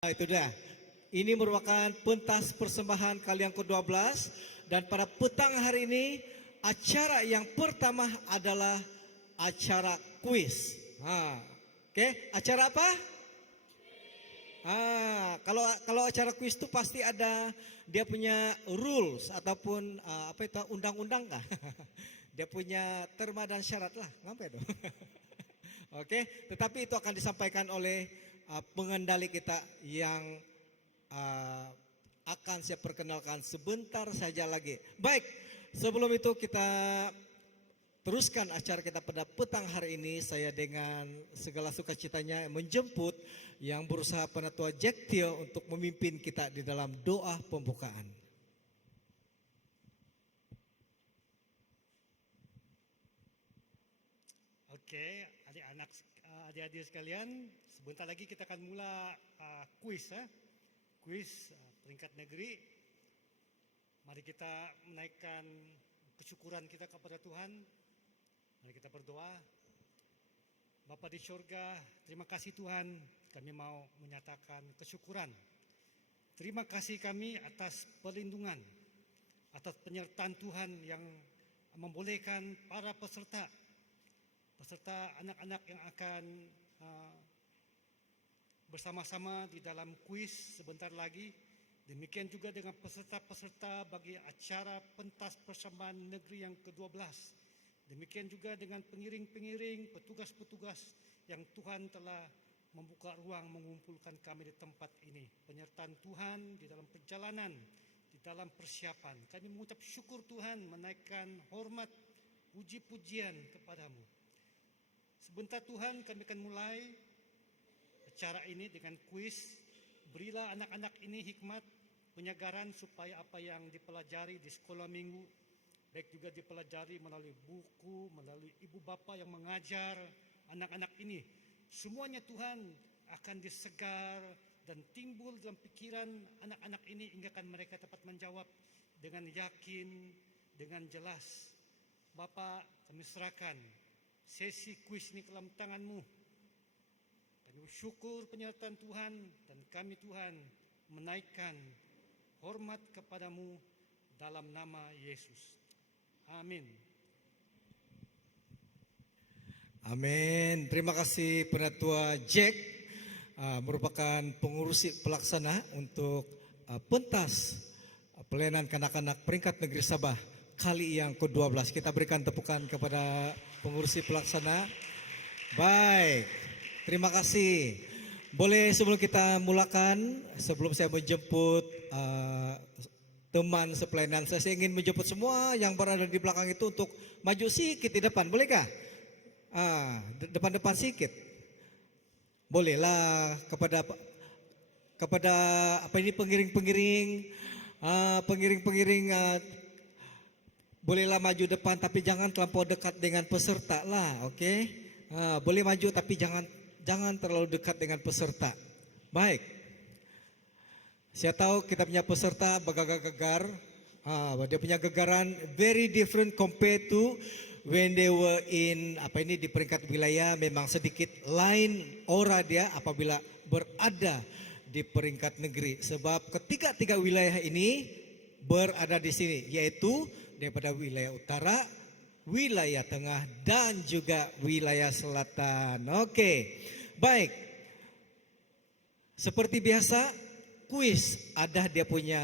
Nah, itu dah. Ini merupakan pentas persembahan kali yang ke-12 dan pada petang hari ini acara yang pertama adalah acara kuis. Oke, acara apa? Kalau acara kuis itu pasti ada dia punya rules ataupun apa itu undang-undang kah? Dia punya terma dan syarat lah, ngapain dong? Oke, tetapi itu akan disampaikan oleh pengendali kita yang akan saya perkenalkan sebentar saja lagi. Baik, sebelum itu kita teruskan acara kita pada petang hari ini. Saya dengan segala sukacitanya menjemput yang berusaha Penatua Jack Tio untuk memimpin kita di dalam doa pembukaan. Oke, adik-adik sekalian, sebentar lagi kita akan mulai kuis, kuis peringkat negeri. Mari kita menaikkan kesyukuran kita kepada Tuhan. Mari kita berdoa. Bapa di surga, terima kasih Tuhan, kami mau menyatakan kesyukuran. Terima kasih kami atas perlindungan, atas penyertaan Tuhan yang membolehkan para peserta anak-anak yang akan bersama-sama di dalam kuis sebentar lagi. Demikian juga dengan peserta-peserta bagi acara pentas persembahan negeri yang ke-12. Demikian juga dengan pengiring-pengiring, petugas-petugas yang Tuhan telah membuka ruang mengumpulkan kami di tempat ini. Penyertaan Tuhan di dalam perjalanan, di dalam persiapan. Kami mengucap syukur Tuhan, menaikkan hormat, puji-pujian kepadamu. Sebentar Tuhan kami akan mulai acara ini dengan kuis. Berilah anak-anak ini hikmat, penyegaran supaya apa yang dipelajari di sekolah minggu, baik juga dipelajari melalui buku, melalui ibu bapa yang mengajar anak-anak ini. Semuanya Tuhan akan disegar dan timbul dalam pikiran anak-anak ini hingga kan mereka dapat menjawab dengan yakin, dengan jelas. Bapa, kami serahkan sesi kuis ini ke dalam tangan-Mu. Kami bersyukur penyertaan Tuhan dan kami Tuhan menaikkan hormat kepadamu dalam nama Yesus. Amin. Amin. Terima kasih Penatua Jack, merupakan pengurus pelaksana untuk pentas pelayanan kanak-kanak peringkat negeri Sabah kali yang ke-12. Kita berikan tepukan kepada pengurus pelaksana. Baik, terima kasih. Boleh sebelum kita mulakan, sebelum saya menjemput teman sepelayanan saya ingin menjemput semua yang berada di belakang itu untuk maju sedikit di depan, bolehkah? Depan-depan sedikit. Bolehlah kepada apa ini pengiring-pengiring bolehlah maju depan tapi jangan terlampau dekat dengan peserta lah, oke? Boleh maju tapi jangan terlalu dekat dengan peserta. Baik. Saya tahu kita punya peserta bergegar-gegar. Dia punya gegaran very different compared to when they were in di peringkat wilayah. Memang sedikit lain aura dia apabila berada di peringkat negeri. Sebab ketiga-tiga wilayah ini berada di sini, yaitu daripada wilayah utara, wilayah tengah, dan juga wilayah selatan. Oke, baik. Seperti biasa, kuis ada dia punya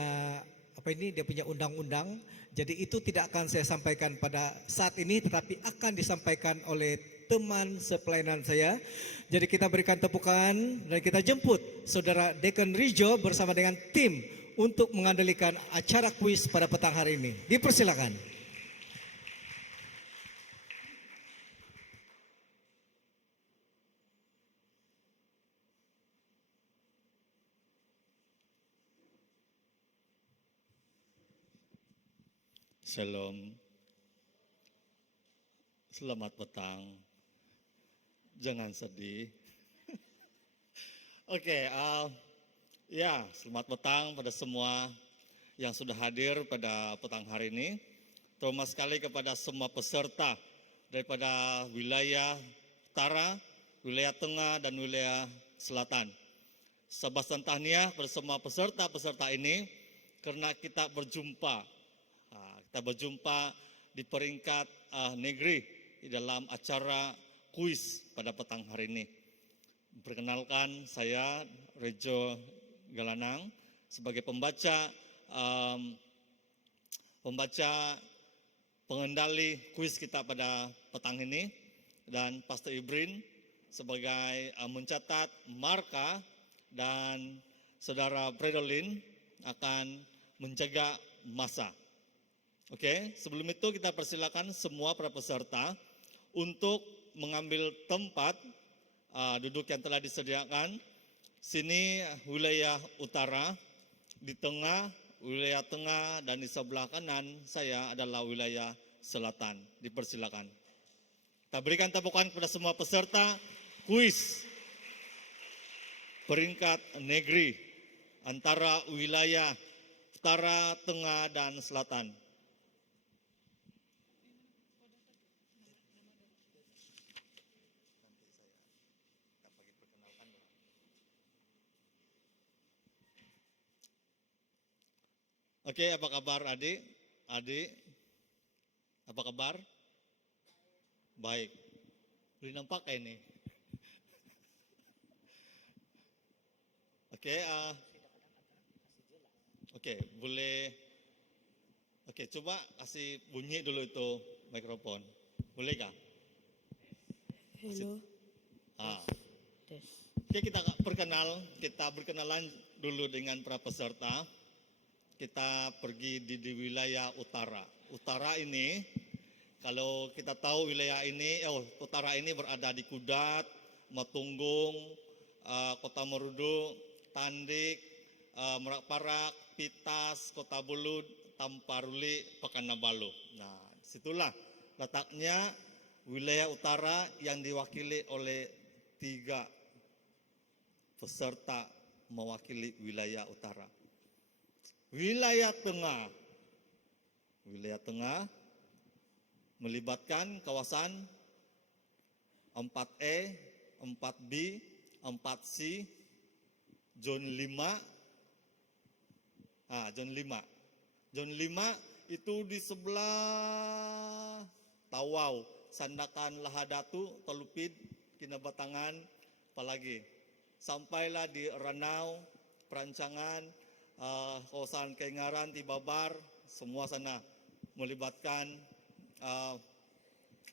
dia punya undang-undang. Jadi itu tidak akan saya sampaikan pada saat ini, tetapi akan disampaikan oleh teman sepelayanan saya. Jadi kita berikan tepukan dan kita jemput Saudara Deacon Rijo bersama dengan tim untuk mengandalkan acara kuis pada petang hari ini. Dipersilakan. Shalom. Selamat petang. Jangan sedih. Oke, selamat petang pada semua yang sudah hadir pada petang hari ini. Terima sekali kepada semua peserta daripada wilayah utara, wilayah tengah, dan wilayah selatan. Sebastian tahniah pada semua peserta-peserta ini karena kita berjumpa. Kita berjumpa di peringkat negeri di dalam acara kuis pada petang hari ini. Perkenalkan, saya Rejo Galanang sebagai pembaca pengendali kuis kita pada petang ini, dan Pastor Ibrin sebagai mencatat marka, dan Saudara Predolin akan menjaga masa. Oke, sebelum itu kita persilakan semua para peserta untuk mengambil tempat duduk yang telah disediakan. Sini wilayah utara, di tengah wilayah tengah, dan di sebelah kanan saya adalah wilayah selatan. Dipersilakan. Kita berikan tepukan kepada semua peserta kuis peringkat negeri antara wilayah utara, tengah, dan selatan. Oke, apa kabar adik? Adik, apa kabar? Baik. Boleh nampak ini? Oke, boleh. Oke, coba kasih bunyi dulu itu mikrofon. Boleh kah? Hello. Tes. Oke, kita berkenalan dulu dengan para peserta. Kita pergi di wilayah utara. Utara ini, kalau kita tahu wilayah ini, utara ini berada di Kudat, Matunggung, Kota Merudu, Tandik, Merak Parak, Pitas, Kota Belud, Tamparuli, Pekanbaru. Nah, situlah letaknya wilayah utara yang diwakili oleh 3 peserta mewakili wilayah utara. Wilayah tengah melibatkan kawasan 4E, 4B, 4C, zona 5. Zona 5 itu di sebelah Tawau, Sandakan, Lahadatu, Telupid, Kinabatangan, apalagi. Sampailah di Ranau, Perancangan, kawasan Kengaran, Tibabar, semua sana melibatkan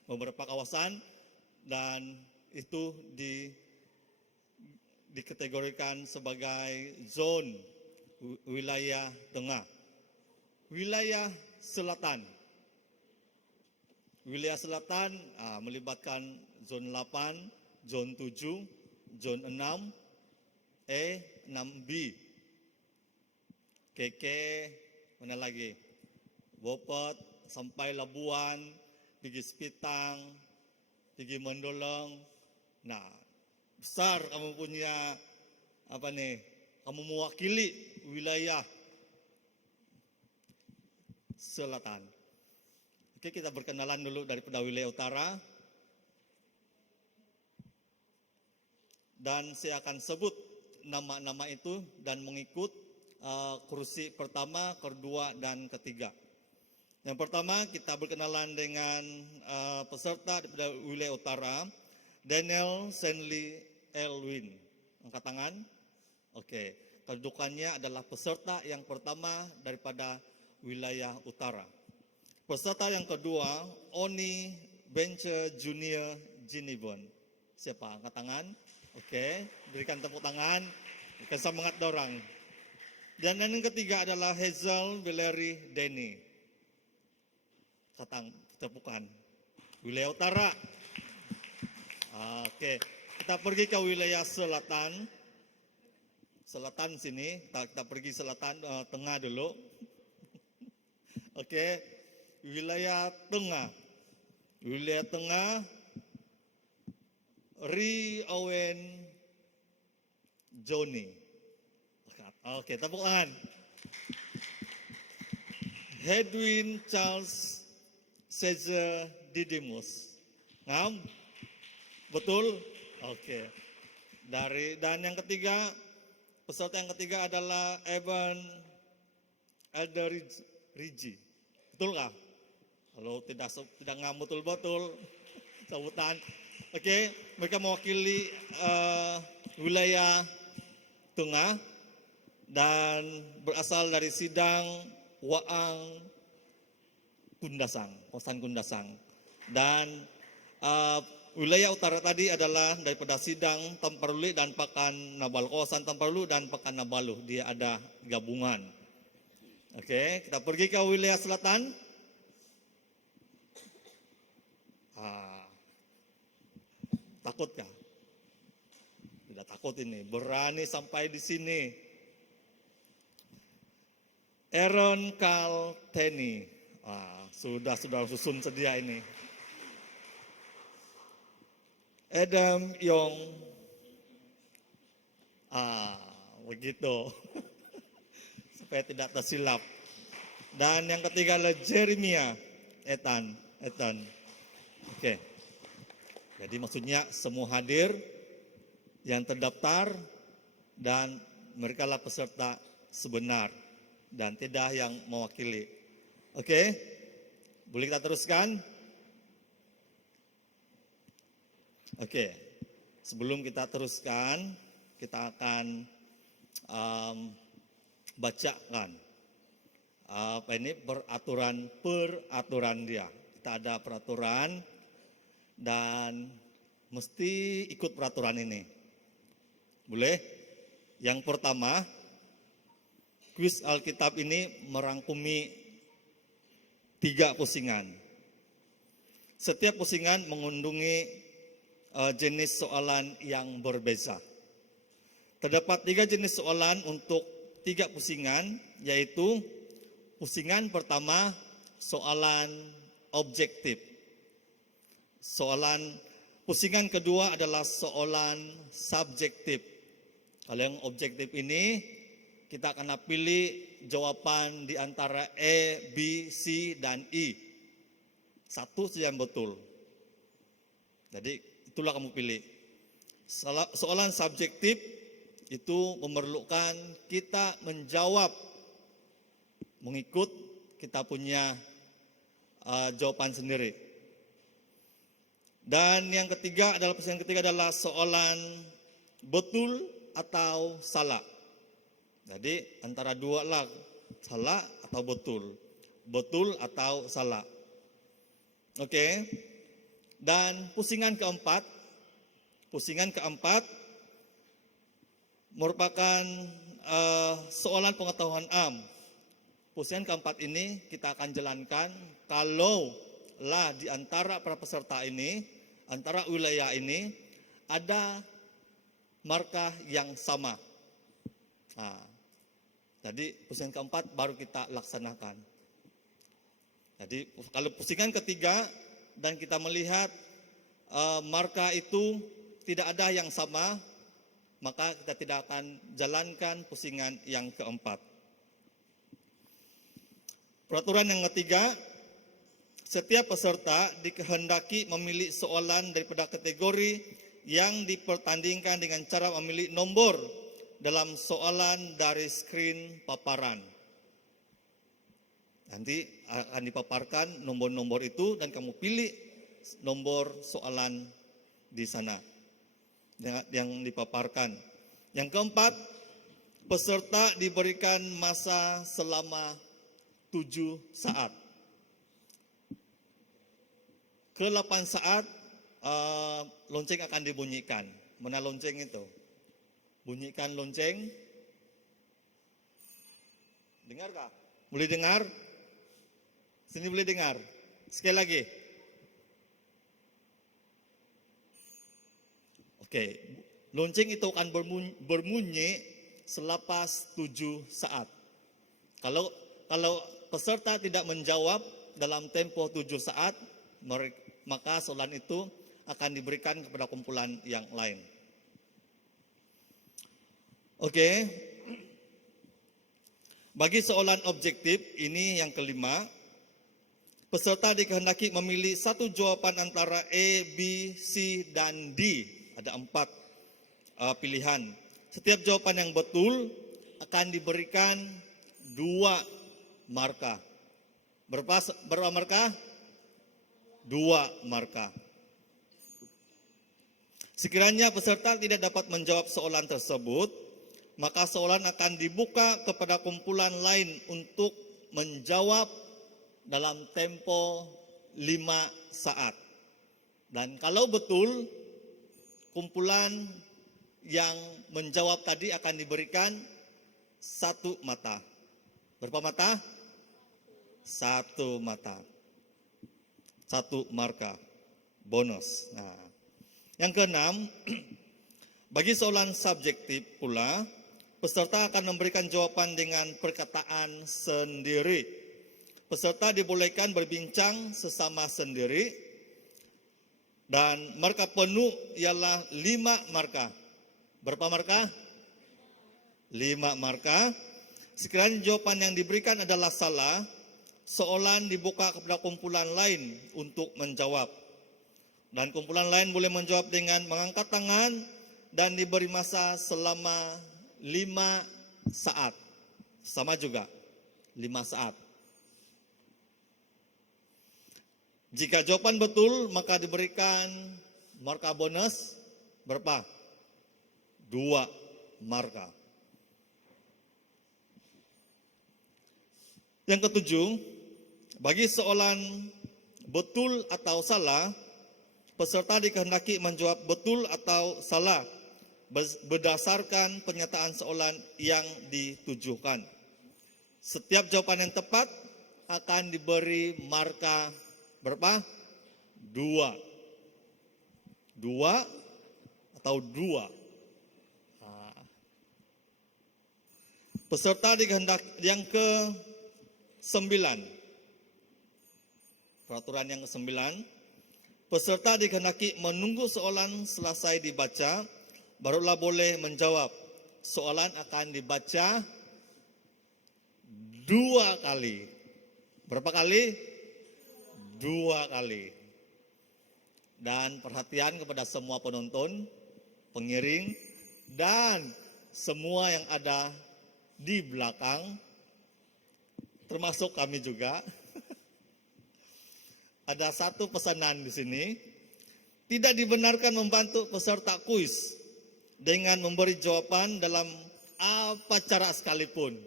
beberapa kawasan, dan itu dikategorikan sebagai zon wilayah tengah. Wilayah selatan melibatkan zon 8, zon 7, zon 6, 6B, Keke, mana lagi? Bopet, sampai Labuan, pergi Sepitang, pergi Mandolong. Nah, besar kamu punya kamu mewakili wilayah selatan. Oke, kita berkenalan dulu daripada wilayah utara. Dan saya akan sebut nama-nama itu dan mengikut kursi pertama, kedua, dan ketiga. Yang pertama kita berkenalan dengan peserta daripada wilayah utara, Daniel Senli Elwin. Angkat tangan. Oke, kedudukannya adalah peserta yang pertama daripada wilayah utara. Peserta yang kedua, Oni Bence Junior Jinibon. Siapa? Angkat tangan. Oke, berikan tepuk tangan. Berikan semangat dorang. Dan yang ketiga adalah Hazel Valerie Denny. Tepukan. Wilayah utara. Oke, kita pergi ke wilayah selatan. Selatan sini, kita pergi selatan, tengah dulu. Oke, wilayah tengah. Wilayah tengah, Ri Owen Joni. Oke, tepuk tangan. Hedwin Charles Caesar Didymus. Ngam? Betul? Oke. Dan yang ketiga, Peserta yang ketiga adalah Evan Elderiji. Betulkah? Kalau tidak ngamuk betul-betul sambutan. Oke, mereka mewakili wilayah Tengah dan berasal dari Sidang Waang Kundasang, Kosan Kundasang. Dan wilayah utara tadi adalah daripada Sidang Tamparuli dan Pakan Nabalu, Kosan Tamparulu dan Pakan Nabalu. Dia ada gabungan. Oke, kita pergi ke wilayah selatan. Takutkah? Tidak takut ini, berani sampai di sini. Aaron Kalteni, sudah susun sedia ini. Adam Yong, begitu, supaya tidak tersilap. Dan yang ketiga adalah Jeremia Ethan. Oke. Jadi maksudnya semua hadir yang terdaftar dan mereka lah peserta sebenar dan tidak yang mewakili. Oke, boleh kita teruskan? Oke, sebelum kita teruskan, kita akan bacakan peraturan dia. Kita ada peraturan dan mesti ikut peraturan ini. Boleh? Yang pertama, kuis Alkitab ini merangkumi 3 pusingan. Setiap pusingan mengandungi jenis soalan yang berbeza. Terdapat 3 jenis soalan untuk 3 pusingan, yaitu pusingan pertama soalan objektif. Pusingan kedua adalah soalan subjektif. Kalau yang objektif ini kita akan pilih jawaban di antara E, B, C, dan I. Satu saja yang betul. Jadi itulah kamu pilih. Soalan subjektif itu memerlukan kita menjawab mengikut kita punya jawaban sendiri. Dan yang ketiga adalah soalan betul atau salah. Jadi antara dua lah, salah atau betul. Betul atau salah. Oke. Dan pusingan keempat merupakan soalan pengetahuan am. Pusingan keempat ini kita akan jalankan kalau lah di antara para peserta ini, antara wilayah ini ada markah yang sama. Jadi pusingan keempat baru kita laksanakan. Jadi kalau pusingan ketiga dan kita melihat markah itu tidak ada yang sama, maka kita tidak akan jalankan pusingan yang keempat. Peraturan yang ketiga, setiap peserta dikehendaki memilih soalan daripada kategori yang dipertandingkan dengan cara memilih nombor dalam soalan dari skrin paparan. Nanti akan dipaparkan nomor-nomor itu dan kamu pilih nomor soalan di sana yang dipaparkan. Yang keempat, peserta diberikan masa selama 7 saat. Ke 8 saat lonceng akan dibunyikan. Mana lonceng itu? Bunyikan lonceng. Dengarkah? Boleh dengar? Sini boleh dengar. Sekali lagi. Oke, lonceng itu akan berbunyi selepas 7 saat. Kalau peserta tidak menjawab dalam tempo 7 saat, maka soalan itu akan diberikan kepada kumpulan yang lain. Oke. Bagi soalan objektif, ini yang kelima, peserta dikehendaki memilih satu jawaban antara E, B, C, dan D. Ada 4 pilihan. Setiap jawaban yang betul akan diberikan 2 marka. Berapa marka? 2 marka. Sekiranya peserta tidak dapat menjawab soalan tersebut, maka soalan akan dibuka kepada kumpulan lain untuk menjawab dalam tempo 5 saat. Dan kalau betul, kumpulan yang menjawab tadi akan diberikan 1 mata. Berapa mata? 1 mata. 1 marka. Bonus. Nah, yang keenam, bagi soalan subjektif pula, peserta akan memberikan jawaban dengan perkataan sendiri. Peserta dibolehkan berbincang sesama sendiri dan marka penuh ialah 5 marka. Berapa marka? 5 marka. Sekiranya jawaban yang diberikan adalah salah, soalan dibuka kepada kumpulan lain untuk menjawab. Dan kumpulan lain boleh menjawab dengan mengangkat tangan dan diberi masa selama 5 saat. Sama juga, 5 saat. Jika jawaban betul, maka diberikan marka bonus berapa? 2 marka. Yang ketujuh, bagi soalan betul atau salah, peserta dikehendaki menjawab betul atau salah berdasarkan pernyataan soalan yang ditujukan. Setiap jawaban yang tepat akan diberi marka berapa? 2. 2 atau 2. Peserta dikehendaki yang ke-9. Peraturan yang ke-9. Peserta dikehendaki menunggu soalan selesai dibaca, barulah boleh menjawab. Soalan akan dibaca 2 kali. Berapa kali? 2 kali. Dan perhatian kepada semua penonton, pengiring, dan semua yang ada di belakang, termasuk kami juga. Ada satu pesanan di sini, tidak dibenarkan membantu peserta kuis dengan memberi jawaban dalam apa cara sekalipun.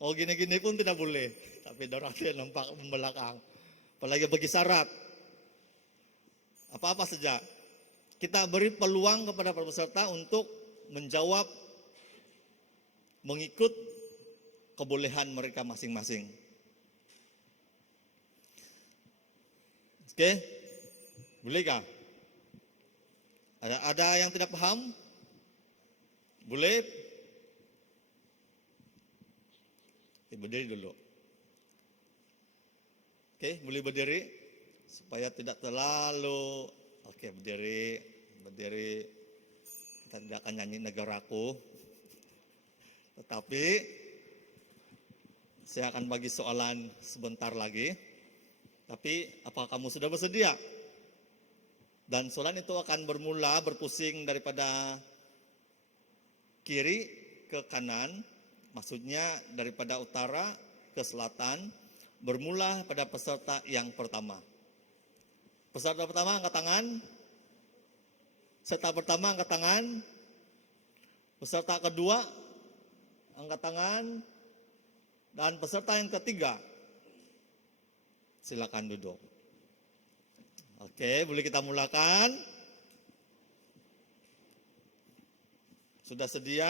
Oh gini-gini pun tidak boleh, tapi dorang dia nampak membelakang. Apalagi bagi syarat, apa-apa saja. Kita beri peluang kepada peserta untuk menjawab mengikut kebolehan mereka masing-masing. Oke, bolehkah? Ada yang tidak paham? Boleh? Berdiri dulu. Oke, boleh berdiri supaya tidak terlalu. Oke, berdiri. Kita tidak akan nyanyi negaraku. Tetapi saya akan bagi soalan sebentar lagi. Tapi apakah kamu sudah bersedia? Dan soalan itu akan berpusing daripada kiri ke kanan, maksudnya daripada utara ke selatan, bermula pada peserta yang pertama. Peserta pertama angkat tangan. Peserta pertama angkat tangan. Peserta kedua angkat tangan. Dan peserta yang ketiga, silakan duduk. Oke, boleh kita mulakan? Sudah sedia?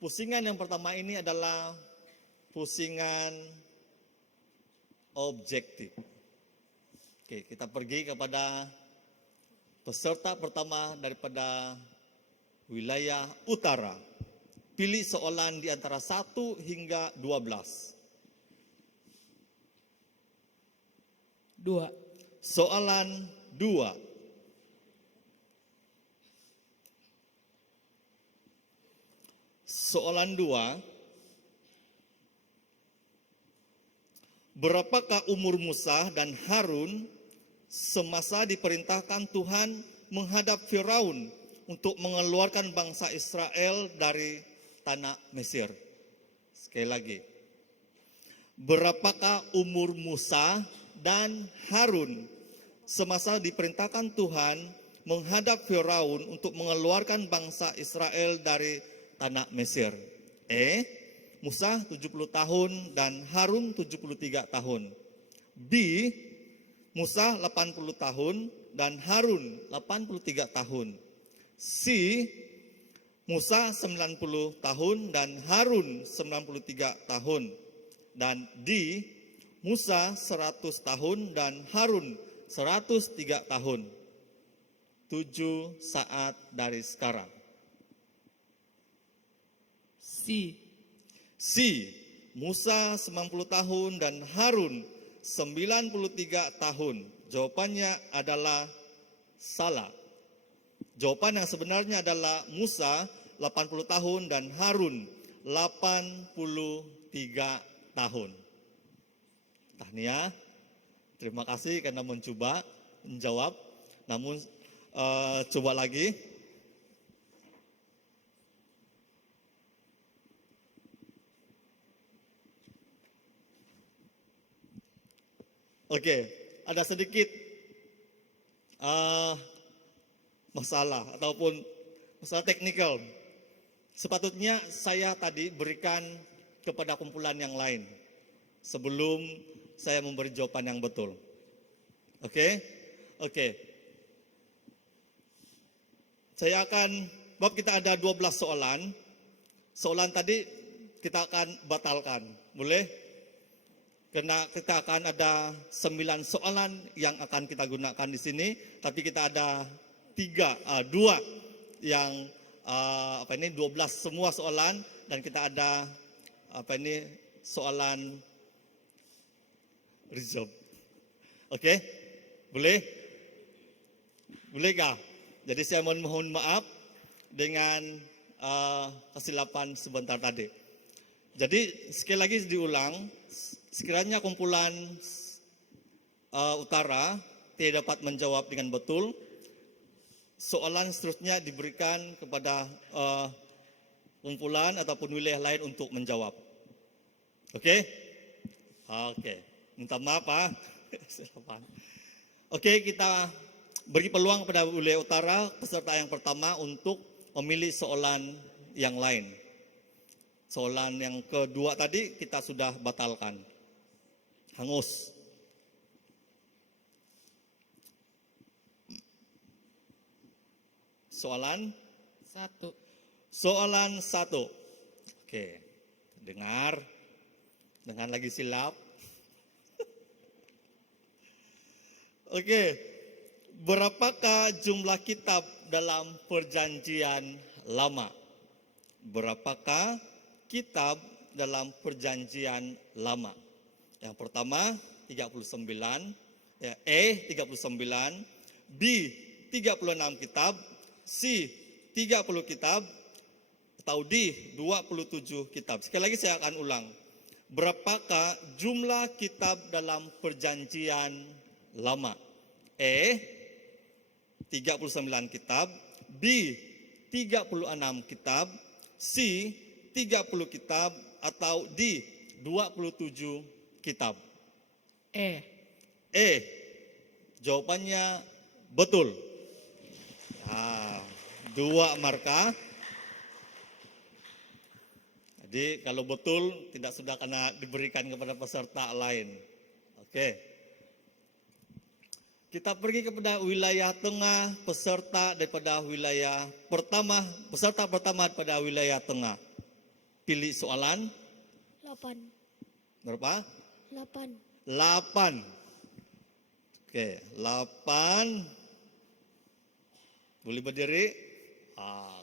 Pusingan yang pertama ini adalah pusingan objektif. Oke, kita pergi kepada peserta pertama daripada wilayah utara. Pilih soalan di antara 1 hingga 12. 2. Soalan 2. Soalan 2. Berapakah umur Musa dan Harun semasa diperintahkan Tuhan menghadap Firaun untuk mengeluarkan bangsa Israel dari tanah Mesir. Sekali lagi, berapakah umur Musa dan Harun semasa diperintahkan Tuhan menghadap Firaun untuk mengeluarkan bangsa Israel dari tanah Mesir? Musa 70 tahun dan Harun 73 tahun. B. Musa 80 tahun dan Harun 83 tahun. C. Musa 90 tahun dan Harun 93 tahun. Dan D. Musa 100 tahun dan Harun 103 tahun. 7 saat dari sekarang. C. C. Musa 90 tahun dan Harun 93 tahun. Jawabannya adalah salah. Jawaban yang sebenarnya adalah Musa 80 tahun dan Harun 83 tahun. Tahniah, terima kasih karena mencoba menjawab. Namun coba lagi. Oke, ada sedikit masalah ataupun masalah teknikal. Sepatutnya saya tadi berikan kepada kumpulan yang lain sebelum saya memberi jawaban yang betul. Oke. Saya akan, sebab kita ada 12 soalan. Soalan tadi kita akan batalkan. Boleh? Karena kita akan ada 9 soalan yang akan kita gunakan di sini, tapi kita ada 2 yang 12 semua soalan, dan kita ada soalan reserve. Oke? Boleh? Bolehkah? Jadi saya mohon maaf dengan kesilapan sebentar tadi. Jadi sekali lagi diulang, sekiranya kumpulan utara tidak dapat menjawab dengan betul, soalan seterusnya diberikan kepada kumpulan ataupun wilayah lain untuk menjawab. Oke? Minta maaf Pak. Oke, kita beri peluang kepada wilayah utara peserta yang pertama untuk memilih soalan yang lain. Soalan yang kedua tadi kita sudah batalkan. Hangus. Soalan 1. Soalan 1. Oke, dengar lagi silap. Oke, berapakah jumlah kitab dalam Perjanjian Lama? Berapakah kitab dalam Perjanjian Lama? Yang pertama 39, E 39, B 36 kitab, C 30 kitab, atau D 27 kitab. Sekali lagi saya akan ulang. Berapakah jumlah kitab dalam Perjanjian Lama? E 39 kitab, B 36 kitab, C 30 kitab, atau D 27 kitab. E. Jawabannya betul. 2 marka. Jadi kalau betul tidak sudah kena diberikan kepada peserta lain. Oke. Kita pergi kepada wilayah tengah, peserta daripada wilayah pertama, peserta pertama pada wilayah tengah. Pilih soalan. 8. Berapa? 8. 8. Oke, 8. Boleh berdiri?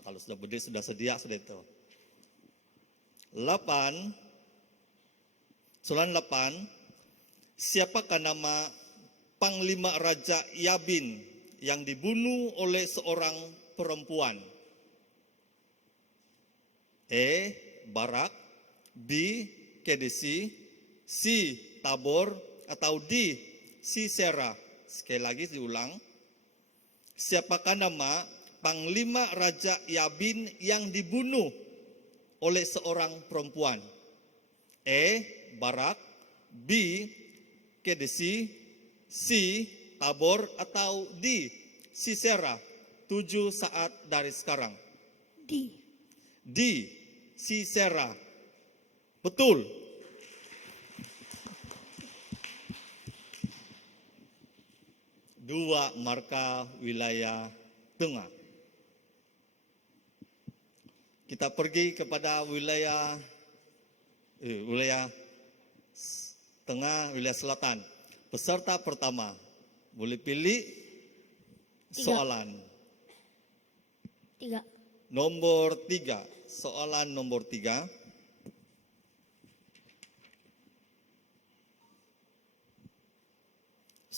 Kalau sudah berdiri sudah sedia sudah itu. 8. Soalan 8. Siapakah nama Panglima Raja Yabin yang dibunuh oleh seorang perempuan? E. Barak, B. Kedisi, C. Tabor, atau D. Sisera. Sekali lagi diulang. Siapakah nama Panglima Raja Yabin yang dibunuh oleh seorang perempuan? E. Barak, B. Kedesi, C. Tabor, atau D. Sisera 7 saat dari sekarang. D. D. Sisera. Betul. Dua marka wilayah tengah. Kita pergi kepada wilayah tengah, wilayah selatan. Peserta pertama, boleh pilih soalan. 3. Nomor 3, soalan nomor 3.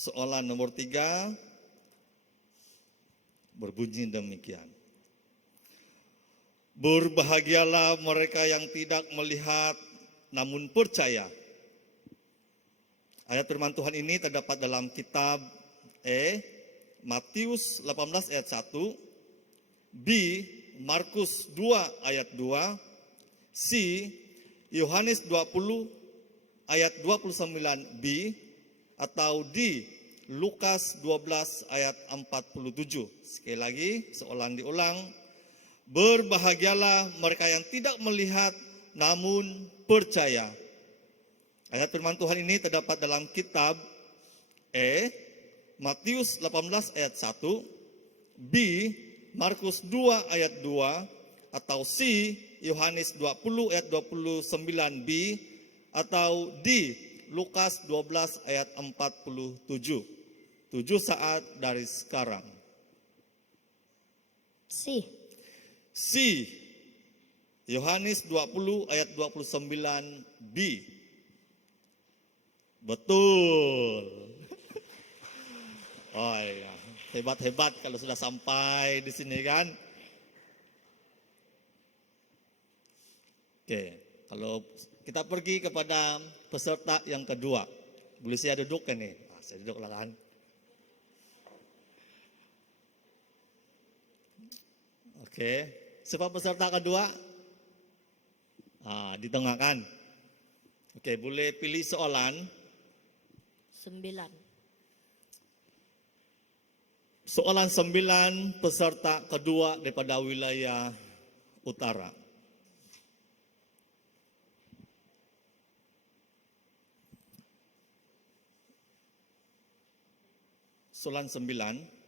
Soalan nomor 3 berbunyi demikian. Berbahagialah mereka yang tidak melihat namun percaya. Ayat firman Tuhan ini terdapat dalam kitab Matius 18 ayat 1, B. Markus 2 ayat 2, C. Yohanes 20 ayat 29b, atau D. Lukas 12 ayat 47. Sekali lagi, soalan diulang. Berbahagialah mereka yang tidak melihat namun percaya. Ayat firman Tuhan ini terdapat dalam kitab Matius 18 ayat 1, B. Markus 2 ayat 2, atau C. Yohanes 20 ayat 29b, atau D. Lukas 12 ayat 47. 7 saat dari sekarang. C. C. Yohanes 20 ayat 29b. Betul. Oh iya, hebat-hebat kalau sudah sampai di sini kan. Oke, kalau kita pergi kepada peserta yang kedua. Boleh saya duduk kan nih? Nah, saya duduk lah kan. Oke, siapa peserta kedua? Di tengah kan. Oke, boleh pilih soalan. 9. Soalan 9, peserta kedua daripada wilayah utara. Soalan 9.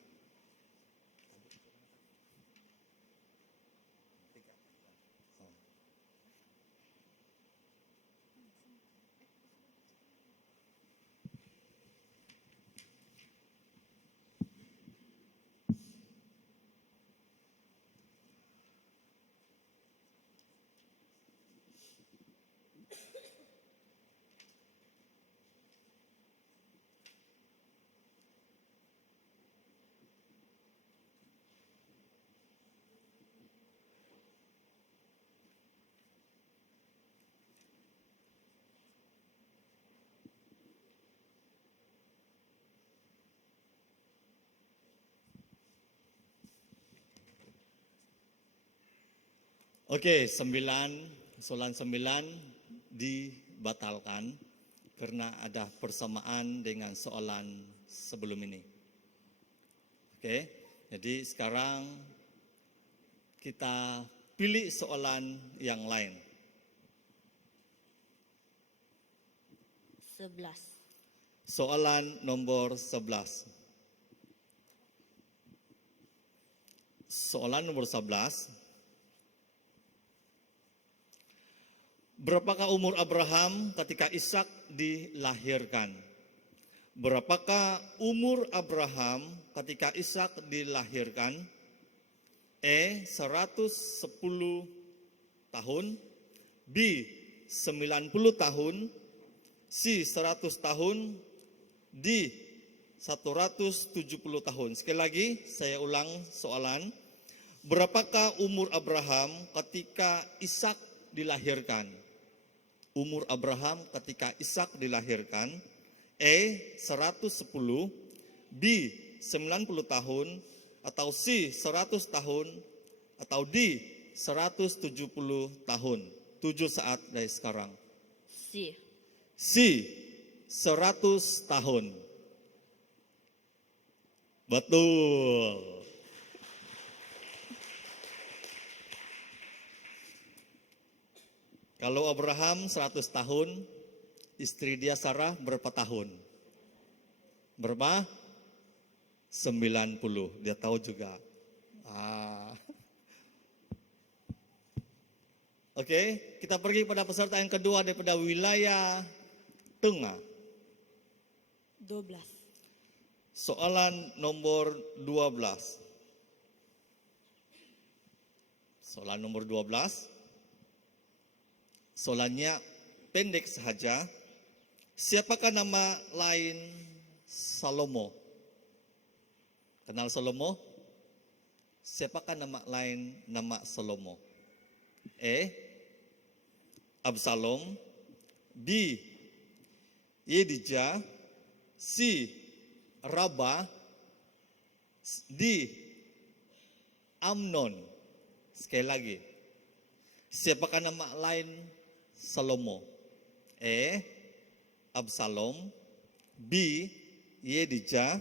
Oke, soalan 9 dibatalkan karena ada persamaan dengan soalan sebelum ini. Oke, jadi sekarang kita pilih soalan yang lain. 11. Soalan nomor 11. Soalan nomor 11. Berapakah umur Abraham ketika Ishak dilahirkan? Berapakah umur Abraham ketika Ishak dilahirkan? E. 110 tahun, B. 90 tahun, C. 100 tahun, D. 170 tahun. Sekali lagi saya ulang soalan. Berapakah umur Abraham ketika Ishak dilahirkan? Umur Abraham ketika Ishak dilahirkan. E. 110, B. 90 tahun, atau C 100 tahun, atau D 170 tahun. 7 saat dari sekarang. C. C 100 tahun. Betul. Kalau Abraham 100 tahun, istri dia Sarah berapa tahun? Berapa? 90. Dia tahu juga. Oke, kita pergi pada peserta yang kedua daripada wilayah tengah. 12. Soalan nomor 12. Soalan nomor 12. Soalannya pendek saja. Siapakah nama lain Salomo? Kenal Salomo? Siapakah nama lain nama Salomo? Absalom, B. Yedijah, C. Raba, D. Amnon. Sekali lagi. Siapakah nama lain Salomo? Absalom, B. Yedijah,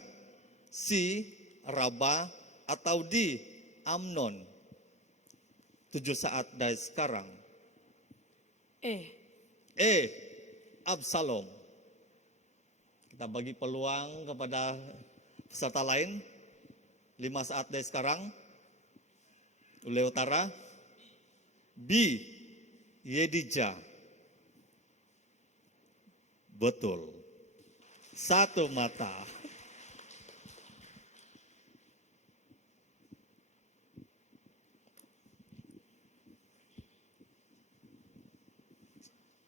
C. Raba, atau D. Amnon. 7 saat dari sekarang. Absalom. Kita bagi peluang kepada peserta lain. 5 saat dari sekarang. Wilayah utara. B. Yedijah. Betul. 1 mata.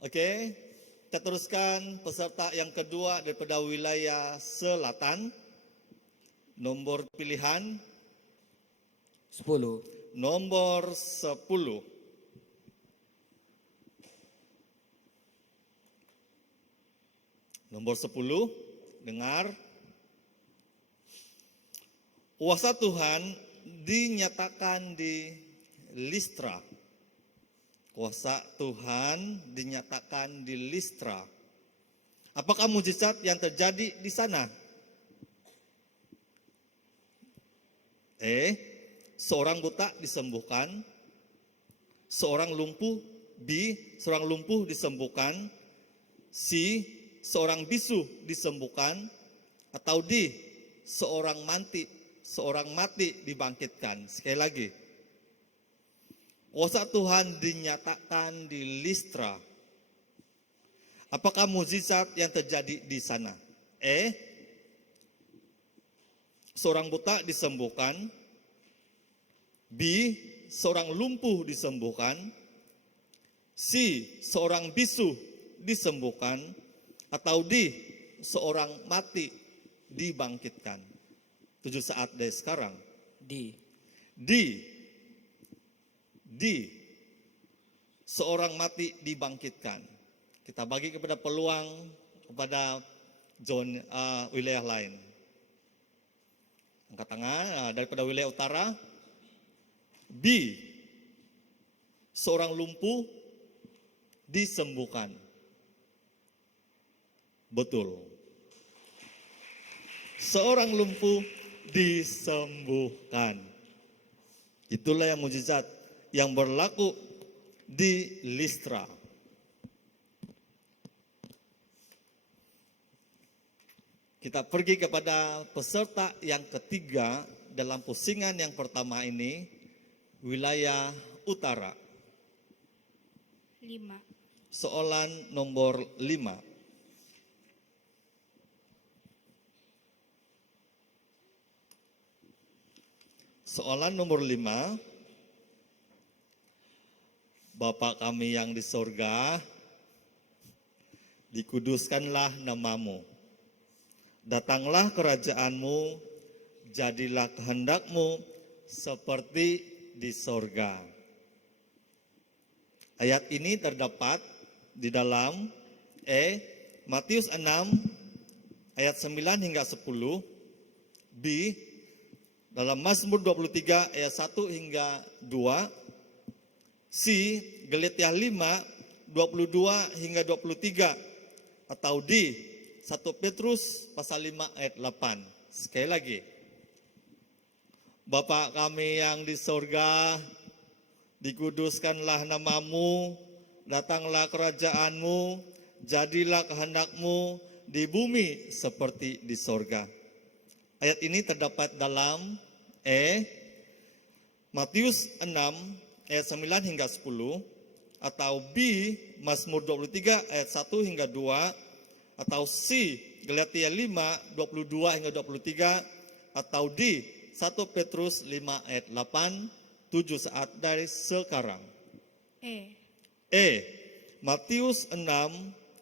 Oke, kita teruskan peserta yang kedua daripada wilayah selatan. Nomor pilihan 10. nomor 10. Nomor 10, dengar. Kuasa Tuhan dinyatakan di Listra. Kuasa Tuhan dinyatakan di Listra. Apakah mujizat yang terjadi di sana? Seorang buta disembuhkan. Seorang lumpuh. B. Seorang lumpuh disembuhkan. C. Seorang bisu disembuhkan. Atau D. Seorang mati dibangkitkan. Sekali lagi. Kuasa Tuhan dinyatakan di Listra. Apakah mukjizat yang terjadi di sana? Seorang buta disembuhkan. B. Seorang lumpuh disembuhkan. C. Seorang bisu disembuhkan. Atau D. Seorang mati dibangkitkan. 7 saat dari sekarang. D. Seorang mati dibangkitkan. Kita bagi kepada peluang kepada wilayah lain. Angkat tangan daripada wilayah utara. B. Seorang lumpuh disembuhkan. Betul. Seorang lumpuh disembuhkan. Itulah yang mukjizat yang berlaku di Listra. Kita pergi kepada peserta yang ketiga dalam pusingan yang pertama ini, wilayah utara. 5. Soalan nomor 5. Soalan nomor 5. Bapa kami yang di sorga, dikuduskanlah namamu. Datanglah kerajaanmu, jadilah kehendakmu seperti di sorga. Ayat ini terdapat di dalam Matius 6 ayat 9 hingga 10, B dalam Mazmur 23 ayat 1 hingga 2. C. Galatia 5, 22 hingga 23. Atau D. 1 Petrus pasal 5 ayat 8. Sekali lagi. Bapa kami yang di sorga, dikuduskanlah namamu, datanglah kerajaanmu, jadilah kehendakmu di bumi seperti di sorga. Ayat ini terdapat dalam Matius 6 ayat 9 hingga 10, atau B. Mazmur 23 ayat 1 hingga 2, atau C. Galatia 5, 22 hingga 23, atau D. 1 Petrus 5 ayat 8, 7 saat dari sekarang. Matius 6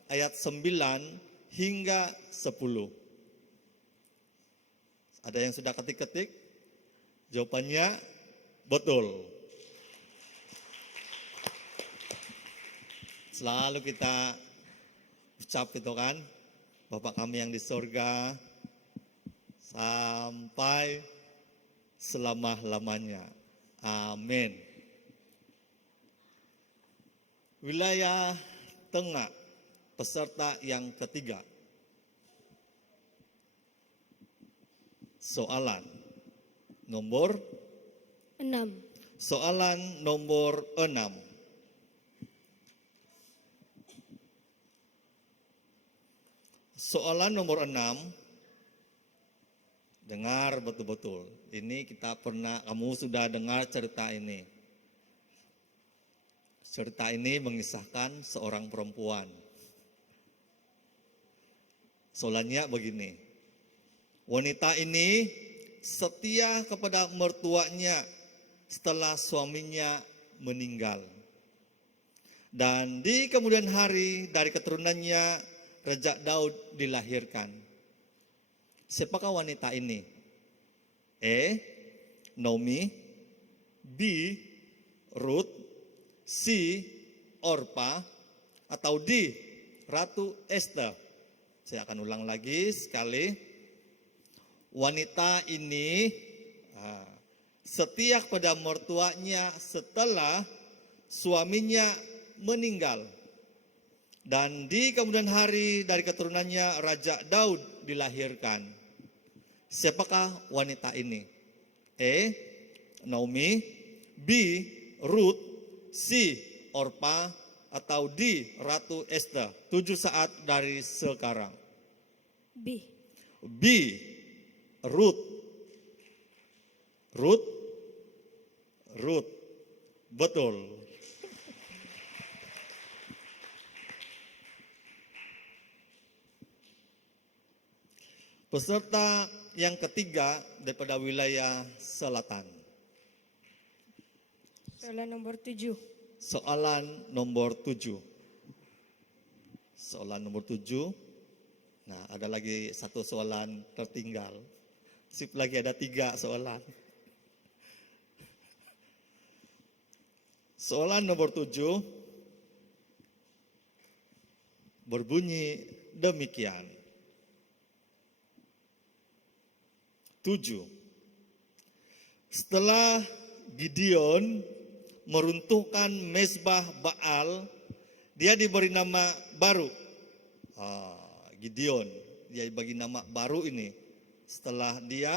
ayat 9 hingga 10. Ada yang sudah ketik-ketik? Jawabannya betul. Selalu kita ucap itu kan, Bapa kami yang di sorga, sampai selama-lamanya. Amin. Wilayah tengah, peserta yang ketiga. Soalan nomor 6. Soalan nomor 6. Soalan nomor 6. Dengar betul-betul. Ini kamu sudah dengar cerita ini. Cerita ini mengisahkan seorang perempuan. Soalnya begini. Wanita ini setia kepada mertuanya setelah suaminya meninggal. Dan di kemudian hari dari keturunannya Raja Daud dilahirkan. Siapakah wanita ini? Naomi, B. Ruth, C. Orpa, atau D. Ratu Esther. Saya akan ulang lagi sekali. Wanita ini setia kepada mertuanya setelah suaminya meninggal. Dan di kemudian hari dari keturunannya Raja Daud dilahirkan. Siapakah wanita ini? Naomi, B. Ruth, C. Orpa, atau D. Ratu Esther. 7 saat dari sekarang. B. Ruth. Betul. Peserta yang ketiga daripada wilayah selatan. Soalan nomor 7. Soalan nomor 7. Soalan nomor 7. Nah, ada lagi satu soalan tertinggal. Sip lagi ada 3 soalan. Soalan nomor 7 berbunyi demikian. 7. Setelah Gideon meruntuhkan mezbah Baal, dia diberi nama baru. Gideon, dia bagi nama baru ini. Setelah dia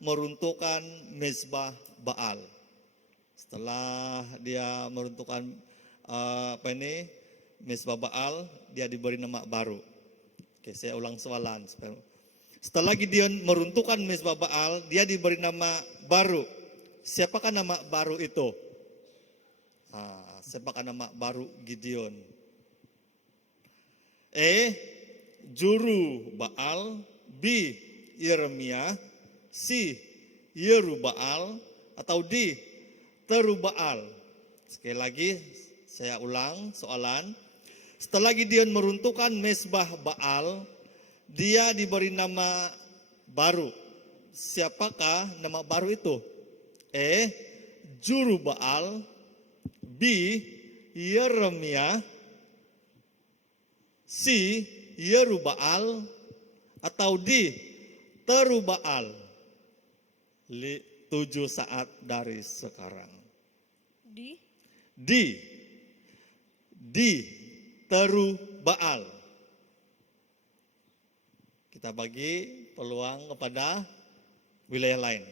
meruntuhkan mezbah Baal. Setelah dia meruntuhkan mezbah Baal, dia diberi nama baru. Oke, saya ulang soalan. Setelah Gideon meruntuhkan mezbah Baal, dia diberi nama baru. Siapakah nama baru itu? Siapakah nama baru Gideon? Juru Baal, B. Yeremia, C. Yerubaal, atau D. Terubaal. Sekali lagi saya ulang soalan. Setelah Gideon meruntuhkan mezbah Baal, dia diberi nama baru. Siapakah nama baru itu? Juru Baal, B. Yeremia, C. Yerubaal, atau D. Terubaal. 7 saat dari sekarang. D. Di Teru Baal. Kita bagi peluang kepada wilayah lain.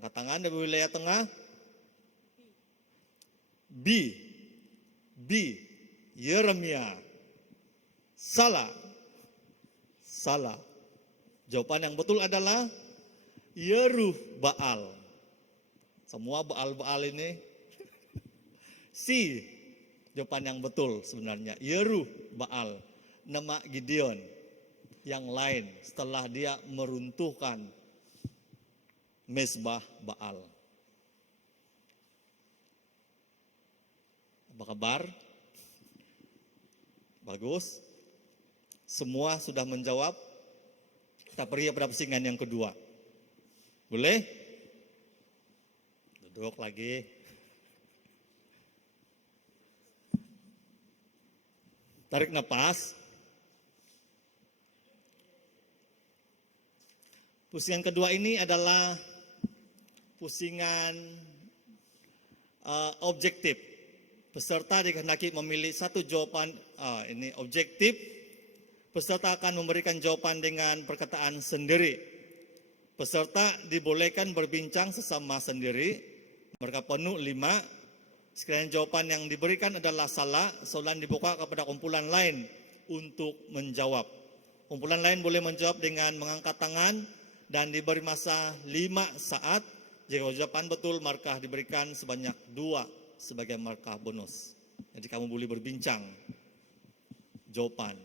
Angkat tangan dari wilayah tengah. B. Yeremia. Salah. Jawaban yang betul adalah Yeruh Baal. Semua Baal ini. C. Jawaban yang betul sebenarnya. Yeruh Baal. Nama Gideon. Yang lain setelah dia meruntuhkan Mezbah Baal. Apa kabar? Bagus. Semua sudah menjawab. Kita pergi pada pusingan yang kedua. Boleh? Duduk lagi. Tarik nafas. Pusingan kedua ini adalah pusingan objektif. Peserta dikehendaki memilih satu jawaban, ini objektif. Peserta akan memberikan jawaban dengan perkataan sendiri. Peserta dibolehkan berbincang sesama sendiri. Mereka penuh 5. Sekiranya jawaban yang diberikan adalah salah, soalan dibuka kepada kumpulan lain untuk menjawab. Kumpulan lain boleh menjawab dengan mengangkat tangan dan diberi masa 5 saat. Jika jawaban betul, markah diberikan sebanyak 2 sebagai markah bonus. Jadi kamu boleh berbincang jawaban.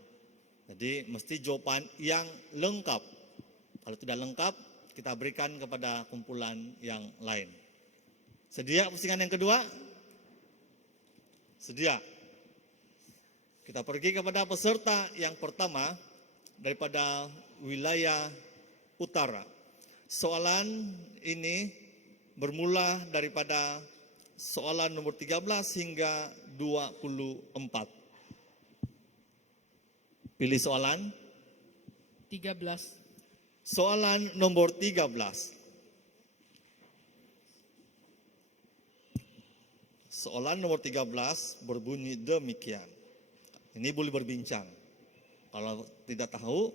Jadi mesti jawaban yang lengkap. Kalau tidak lengkap, kita berikan kepada kumpulan yang lain. Sedia pusingan yang kedua? Sedia. Kita pergi kepada peserta yang pertama daripada wilayah utara. Soalan ini bermula daripada soalan nomor 13 hingga 24. Pilih soalan. 13. Soalan nomor 13. Soalan nomor 13 berbunyi demikian. Ini boleh berbincang. Kalau tidak tahu,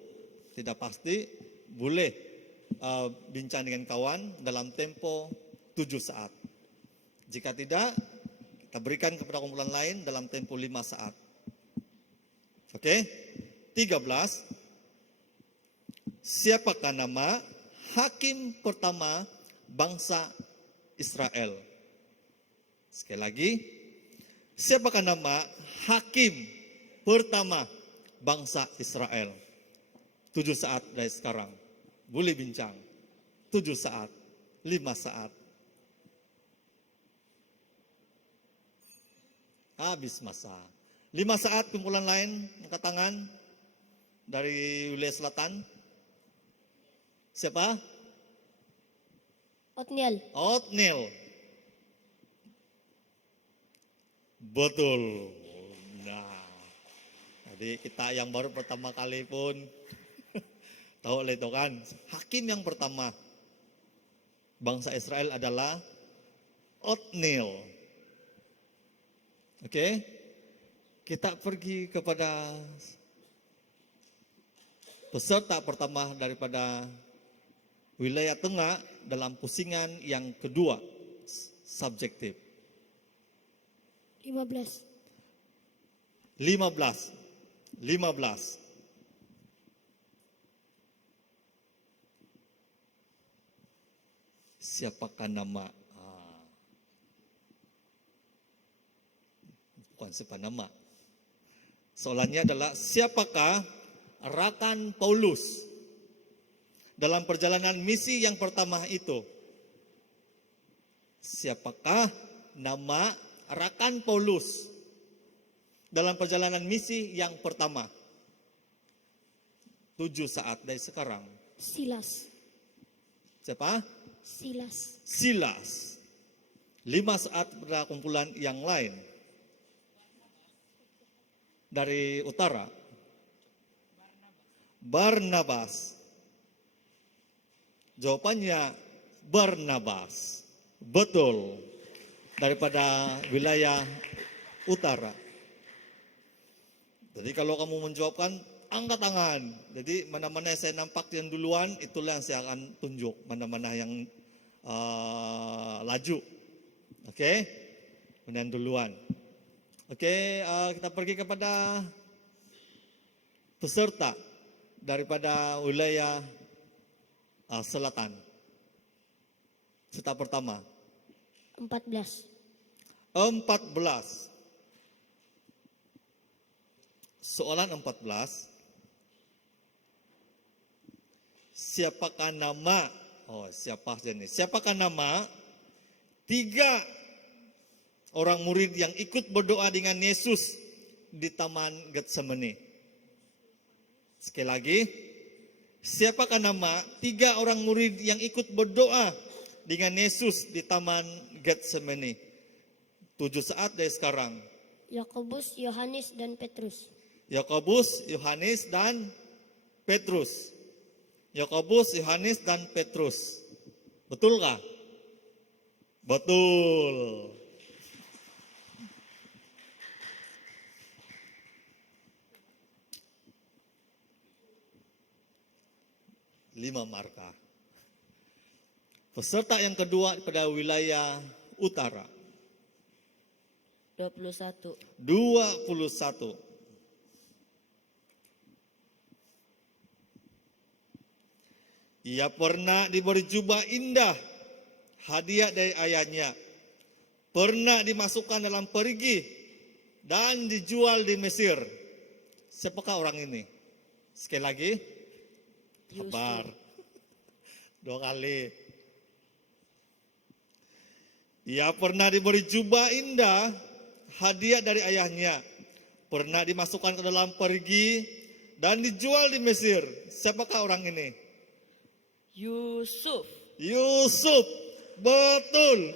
tidak pasti, boleh bincang dengan kawan dalam tempo 7 saat. Jika tidak, kita berikan kepada kumpulan lain dalam tempo 5 saat. Oke? 13. Siapakah nama hakim pertama bangsa Israel? Sekali lagi, siapakah nama hakim pertama bangsa Israel? 7 saat dari sekarang. Boleh bincang. 7 saat, 5 saat. Habis masa. 5 saat kumpulan lain, angkat tangan. Dari wilayah selatan. Siapa? Otniel. Betul. Nah, jadi kita yang baru pertama kali pun tahu itu kan. Hakim yang pertama bangsa Israel adalah Otniel. Oke, kita pergi kepada peserta pertama daripada wilayah tengah dalam pusingan yang kedua, subjektif. 15. 15. Siapakah nama? Bukan siapa nama. Soalannya adalah siapakah rakan Paulus dalam perjalanan misi yang pertama itu? Siapakah nama rakan Paulus dalam perjalanan misi yang pertama? 7 saat dari sekarang. Silas. Siapa? Silas. 5 saat pada kumpulan yang lain. Dari utara. Barnabas. Jawabannya Barnabas. Betul. Daripada wilayah utara. Jadi kalau kamu menjawabkan, angkat tangan. Jadi mana-mana yang saya nampak yang duluan, itulah yang saya akan tunjuk. Mana-mana yang laju. Oke? Kemudian duluan. Oke, kita pergi kepada peserta daripada wilayah selatan. Peserta pertama. 14. 14. Soalan 14. Siapakah nama? Siapa ini? Siapakah nama 3 orang murid yang ikut berdoa dengan Yesus di Taman Getsemani? Sekali lagi, siapakah nama 3 orang murid yang ikut berdoa dengan Yesus di Taman Getsemani? 7 saat dari sekarang. Yakobus, Yohanes, dan Petrus. Yakobus, Yohanes, dan Petrus. Yakobus, Yohanes, dan Petrus. Betulkah? Betul. Lima marka. Peserta yang kedua pada wilayah utara. 21. 21. Ia pernah diberi jubah indah, hadiah dari ayahnya. Pernah dimasukkan dalam perigi dan dijual di Mesir. Siapakah orang ini? Sekali lagi. Sabar. 2 kali. Ia pernah diberi jubah indah, hadiah dari ayahnya. Pernah dimasukkan ke dalam perigi dan dijual di Mesir. Siapakah orang ini? Yusuf. Yusuf. Betul.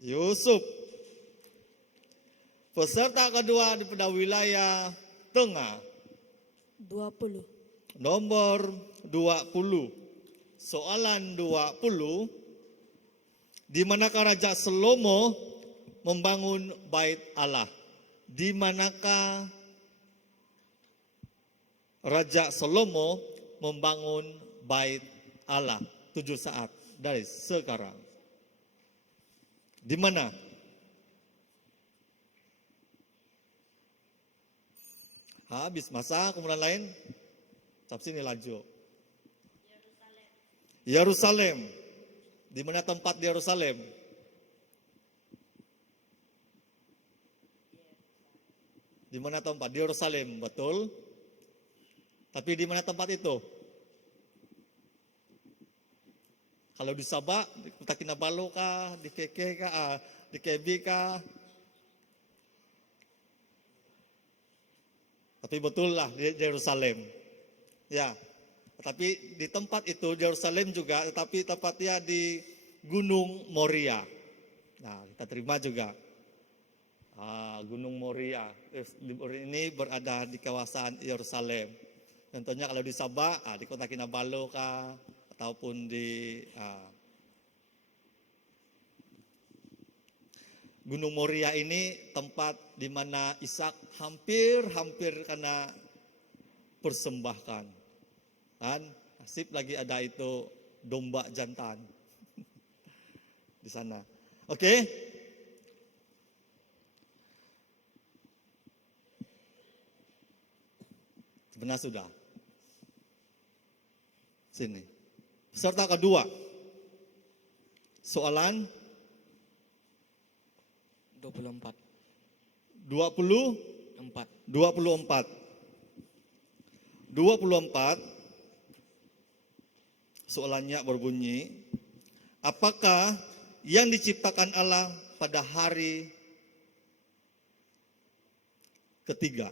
Yusuf. Peserta kedua pada wilayah tengah. 20. Nomor 20. Soalan 20. Di manakah Raja Salomo membangun bait Allah? Di manakah Raja Salomo membangun bait Allah? 7 saat dari sekarang. Di mana? Habis masa, kemudian lain. Sampai sini laju. Yerusalem. Di mana tempat di Yerusalem? Di mana tempat? Di Yerusalem, betul. Tapi di mana tempat itu? Kalau di Sabah, di Kota Kinabalu kah, di Keke kah, di Kebi kah? Tapi betul lah di Yerusalem. Ya. Tapi di tempat itu Yerusalem juga, tetapi tempatnya di Gunung Moria. Nah, kita terima juga. Gunung Moria ini berada di kawasan Yerusalem. Contohnya kalau di Sabah, di Kota Kinabalu kah, ataupun di Gunung Moria ini tempat di mana Ishak hampir kena persembahkan. Kan nasib lagi ada itu domba jantan di sana. Oke? Sebenarnya sudah. Sini. Peserta kedua. Soalan 24. 24. 24. Soalannya berbunyi, apakah yang diciptakan Allah pada hari ketiga?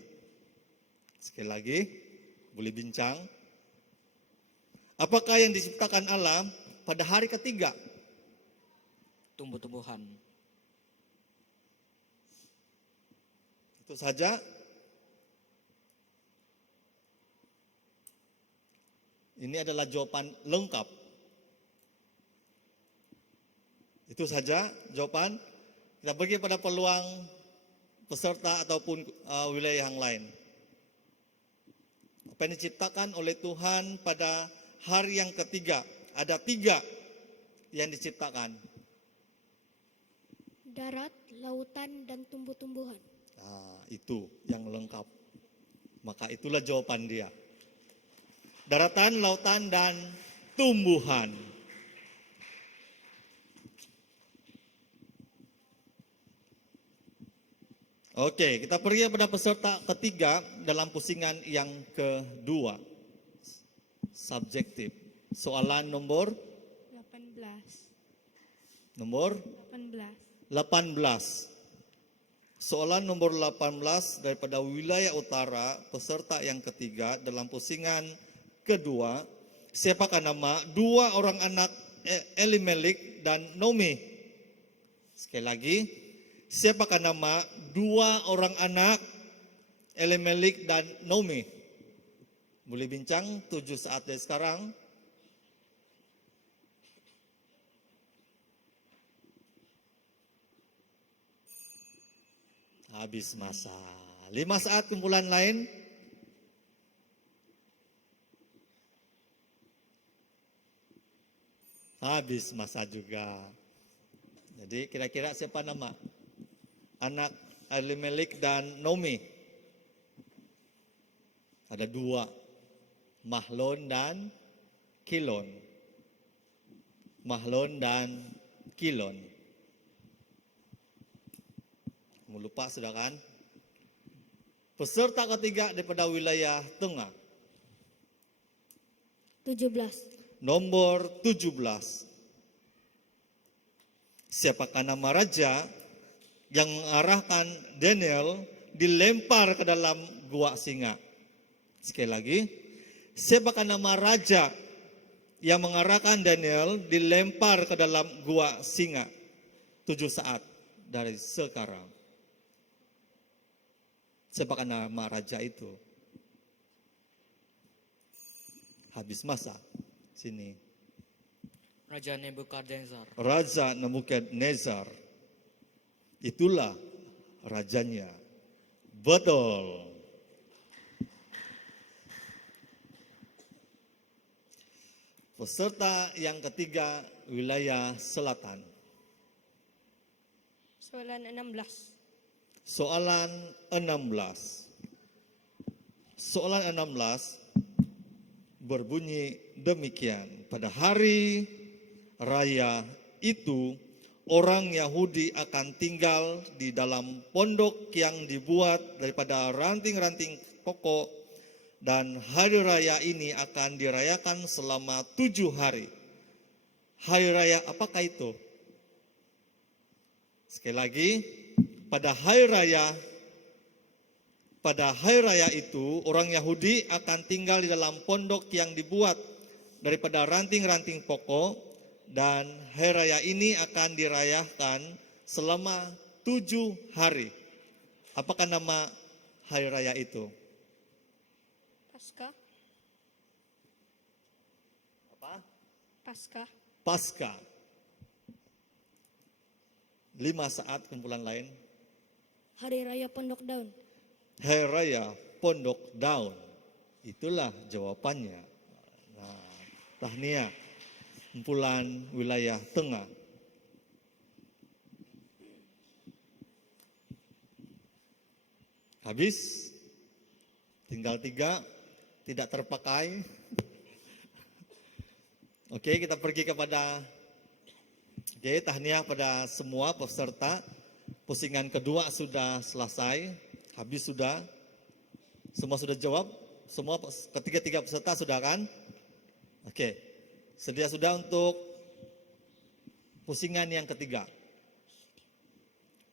Sekali lagi, boleh bincang. Apakah yang diciptakan Allah pada hari ketiga? Tumbuh-tumbuhan. Itu saja. Ini adalah jawaban lengkap. Itu saja jawaban. Kita pergi pada peluang peserta ataupun wilayah yang lain. Apa yang diciptakan oleh Tuhan pada hari yang ketiga? Ada 3 yang diciptakan. Darat, lautan, dan tumbuh-tumbuhan. Nah, itu yang lengkap. Maka itulah jawaban dia. Daratan, lautan, dan tumbuhan. Oke, kita pergi pada peserta ketiga dalam pusingan yang kedua. Subjektif. Soalan nomor 18. nomor 18. 18. Soalan nomor 18 daripada wilayah utara, peserta yang ketiga dalam pusingan kedua. Siapakah nama 2 orang anak Elimelek dan Naomi? Sekali lagi, siapakah nama 2 orang anak Elimelek dan Naomi? Boleh bincang 7 saat dari sekarang. Habis masa. 5 saat kumpulan lain. Habis masa juga. Jadi kira-kira siapa nama anak Elimelek dan Naomi? Ada 2, Mahlon dan Kilon. Mahlon dan Kilon. Kamu lupa sudah kan? Peserta ketiga daripada wilayah tengah. 17. Nomor 17. Siapakah nama raja yang mengarahkan Daniel dilempar ke dalam gua singa? Sekali lagi, siapakah nama raja yang mengarahkan Daniel dilempar ke dalam gua singa? 7 saat dari sekarang. Siapakah nama raja itu? Habis masa. Sini. Raja Nebukadnezar. Raja Nebukadnezar. Itulah rajanya. Betul. Peserta yang ketiga, wilayah selatan. Soalan 16. Soalan 16. Soalan 16 berbunyi demikian. Pada hari raya itu, orang Yahudi akan tinggal di dalam pondok yang dibuat daripada ranting-ranting pokok, dan hari raya ini akan dirayakan selama 7 hari. Hari raya apakah itu? Sekali lagi, pada hari raya itu, orang Yahudi akan tinggal di dalam pondok yang dibuat daripada ranting-ranting pokok, dan hari raya ini akan dirayakan selama 7 hari. Apakah nama hari raya itu? Paskah. Apa? Paskah. Paskah. 5 saat kumpulan lain. Hari Raya Pondok Daun. Hari Raya Pondok Daun. Itulah jawabannya. Nah, tahniah kumpulan wilayah tengah. Habis. Tinggal 3 tidak terpakai. Oke, kita pergi kepada tahniah pada semua peserta. Pusingan kedua sudah selesai, habis sudah. Semua sudah jawab? Semua ketiga peserta sudah kan? Oke. Sedia sudah untuk pusingan yang ketiga.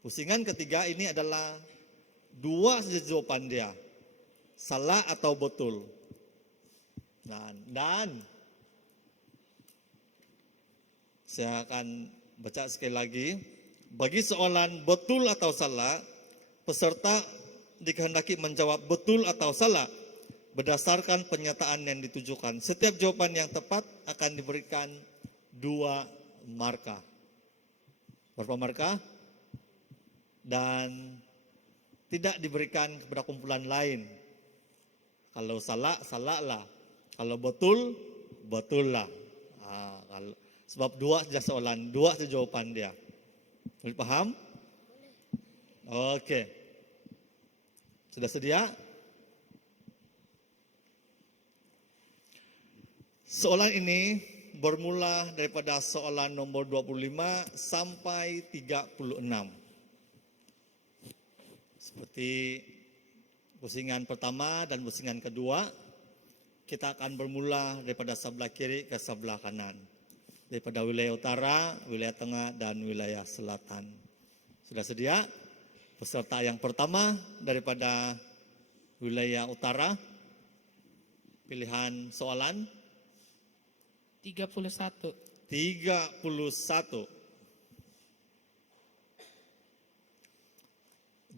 Pusingan ketiga ini adalah 2 saja jawaban dia. Salah atau betul. Dan saya akan baca sekali lagi. Bagi soalan betul atau salah, peserta dikehendaki menjawab betul atau salah. berdasarkan pernyataan yang ditujukan. Setiap jawaban yang tepat akan diberikan 2 marka. Berapa marka? Dan tidak diberikan kepada kumpulan lain. Kalau salah, salahlah. Kalau betul, betullah. Sebab 2 saja soalan, 2 saja jawaban dia. Boleh paham? Oke. Sudah sedia? Soalan ini bermula daripada soalan nomor 25 sampai 36. Seperti pusingan pertama dan pusingan kedua, kita akan bermula daripada sebelah kiri ke sebelah kanan. Daripada wilayah utara, wilayah tengah, dan wilayah selatan. Sudah sedia? Peserta yang pertama daripada wilayah utara, pilihan soalan 31. 31.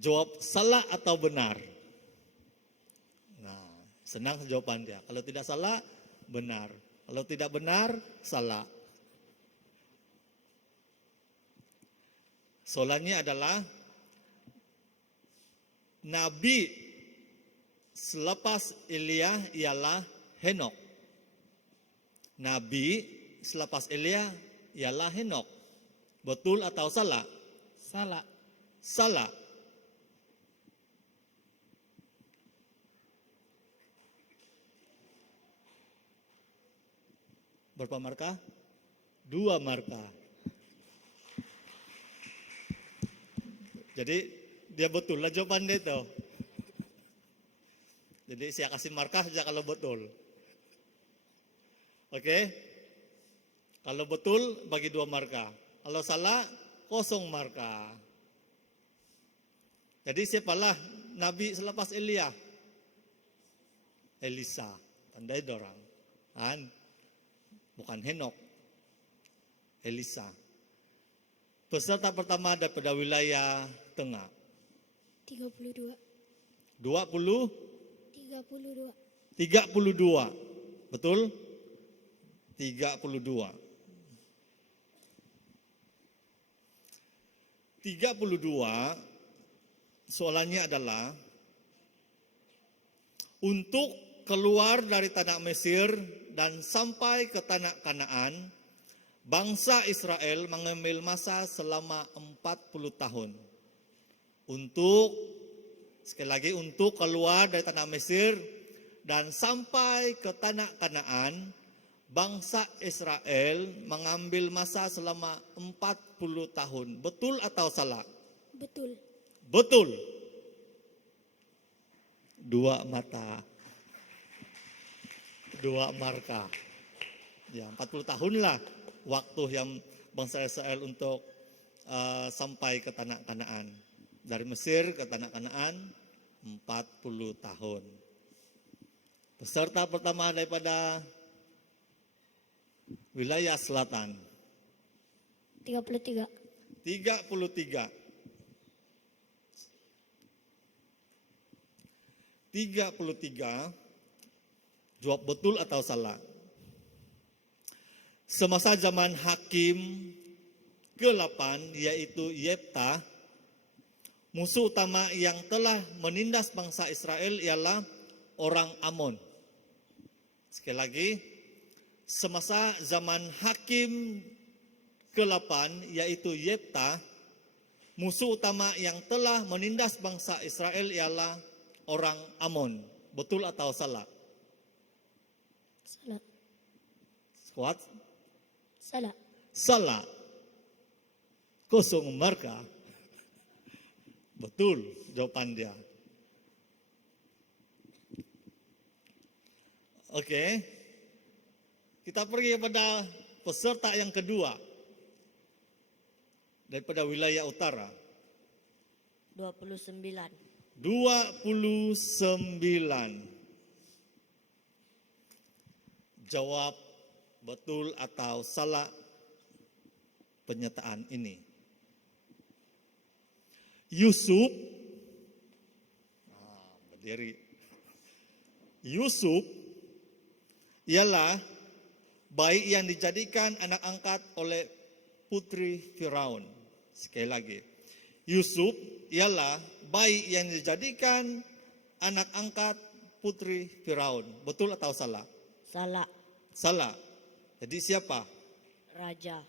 Jawab salah atau benar. Nah, senang jawaban dia. Kalau tidak salah, benar. Kalau tidak benar, salah. Soalannya adalah Nabi selepas Elia ialah Henok. Nabi selepas Elia ialah Henok. Betul atau salah? Salah. Salah. Berapa marka? 2 marka. Jadi dia betul lah jawaban dia itu. Jadi saya kasih markah saja kalau betul. Oke? Kalau betul bagi 2 marka. Kalau salah 0 marka. Jadi siapalah Nabi selepas Elia? Elisa. Pandai dorang. Kan? Bukan Henok. Elisa. Peserta pertama daripada wilayah tengah. 32. 20, 32. 32. Betul? 32. 32 soalannya adalah untuk keluar dari tanah Mesir dan sampai ke tanah Kanaan, bangsa Israel mengambil masa selama 40 tahun. Untuk, sekali lagi, untuk keluar dari tanah Mesir dan sampai ke tanah Kanaan, bangsa Israel mengambil masa selama 40 tahun. Betul atau salah? Betul. Betul. 2 mata. 2 marka. Ya, 40 tahun lah waktu yang bangsa Israel untuk sampai ke tanah Kanaan. Dari Mesir ke tanah Kanaan 40 tahun. Peserta pertama daripada wilayah selatan 33. 33. 33. Jawab betul atau salah. Semasa zaman Hakim ke-8 yaitu Yefta, musuh utama yang telah menindas bangsa Israel ialah orang Amon. Sekali lagi, semasa zaman Hakim ke-8 yaitu Yefta, musuh utama yang telah menindas bangsa Israel ialah orang Amon. Betul atau salah? Salah. Kuat? Salah. Salah. 0 marka. Betul jawaban dia. Oke. Kita pergi kepada peserta yang kedua. Daripada wilayah utara. 29. 29. Jawab betul atau salah pernyataan ini. Yusuf berdiri. Yusuf ialah bayi yang dijadikan anak angkat oleh putri Firaun. Sekali lagi, Yusuf ialah bayi yang dijadikan anak angkat putri Firaun. Betul atau salah? Salah. Salah. Jadi siapa? Raja.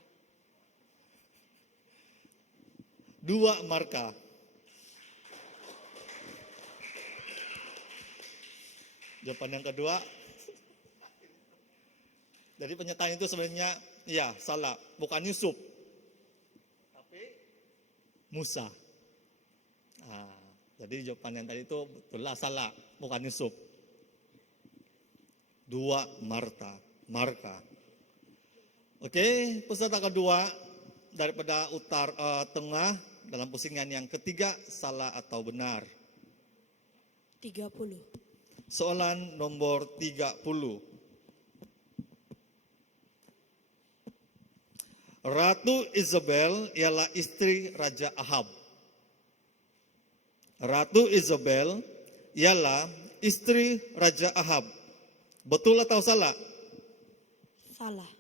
2 marka. Jawaban yang kedua. Jadi pernyataan itu sebenarnya ya salah, bukan Yusuf, tapi Musa. Jadi jawaban yang tadi itu betullah salah, bukan Yusuf. 2 marka. Oke, peserta kedua daripada tengah dalam pusingan yang ketiga, salah atau benar. 30. Soalan nomor 30. Ratu Isabel ialah istri Raja Ahab. Ratu Isabel ialah istri Raja Ahab. Betul atau salah? Salah.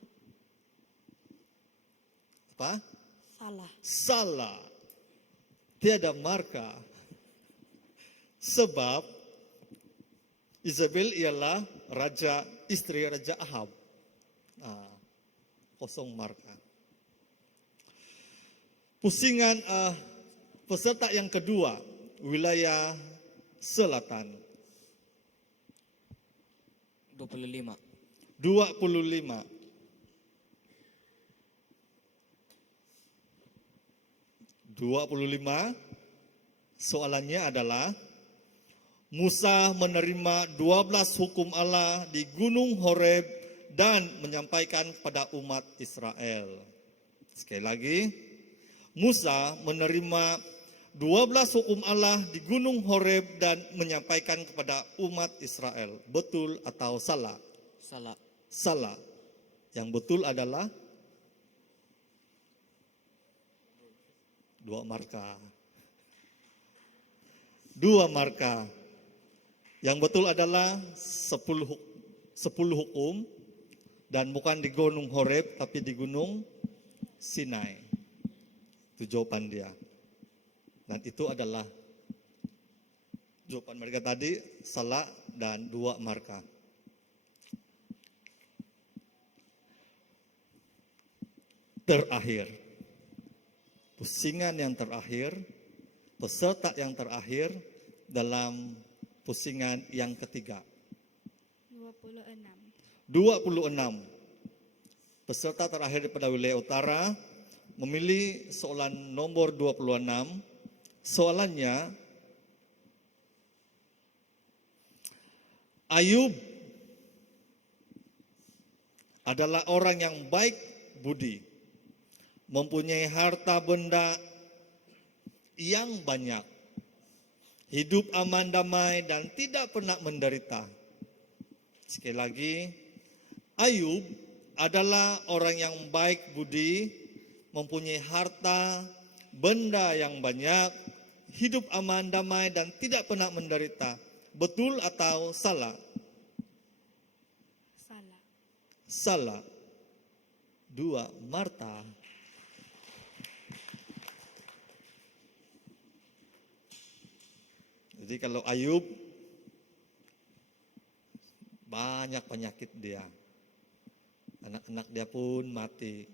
Apa? Salah. Salah. Tiada marka. Sebab Isabel ialah istri Raja Ahab. 0 marka. Pusingan peserta yang kedua, wilayah selatan. 25. 25. Soalannya adalah Musa menerima 12 hukum Allah di Gunung Horeb dan menyampaikan kepada umat Israel. Sekali lagi, Musa menerima 12 hukum Allah di Gunung Horeb dan menyampaikan kepada umat Israel. Betul atau salah? Salah. Salah. Yang betul adalah 2 marka. 2 marka. Yang betul adalah 10 hukum dan bukan di Gunung Horeb tapi di Gunung Sinai. Itu jawaban dia. Dan itu adalah jawaban mereka tadi salah dan 2 marka. Terakhir. Pusingan yang terakhir, peserta yang terakhir dalam pusingan yang ketiga. 26. Peserta terakhir daripada wilayah utara memilih soalan nomor 26. Soalannya, Ayub adalah orang yang baik budi, mempunyai harta benda yang banyak, hidup aman damai dan tidak pernah menderita. Sekali lagi, Ayub adalah orang yang baik budi, mempunyai harta benda yang banyak, hidup aman damai dan tidak pernah menderita. Betul atau salah? Salah. Salah. 2 marta. Jadi kalau Ayub banyak penyakit dia. Anak-anak dia pun mati.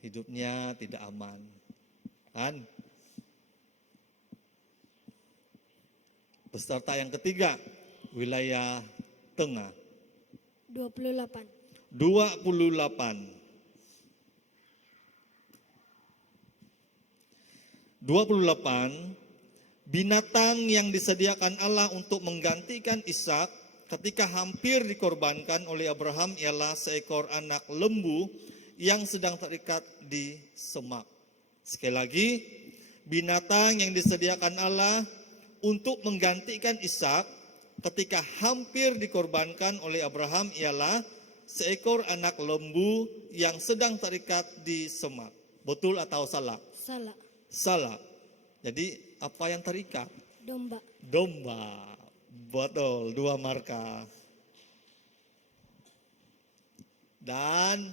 Hidupnya tidak aman. Kan? Peserta yang ketiga, wilayah tengah. 28. 28. Binatang yang disediakan Allah untuk menggantikan Ishak ketika hampir dikorbankan oleh Abraham ialah seekor anak lembu yang sedang terikat di semak. Sekali lagi, binatang yang disediakan Allah untuk menggantikan Ishak ketika hampir dikorbankan oleh Abraham ialah seekor anak lembu yang sedang terikat di semak. Betul atau salah? Salah. Salah. Jadi apa yang terikat? Domba. Domba. Betul, 2 marka. Dan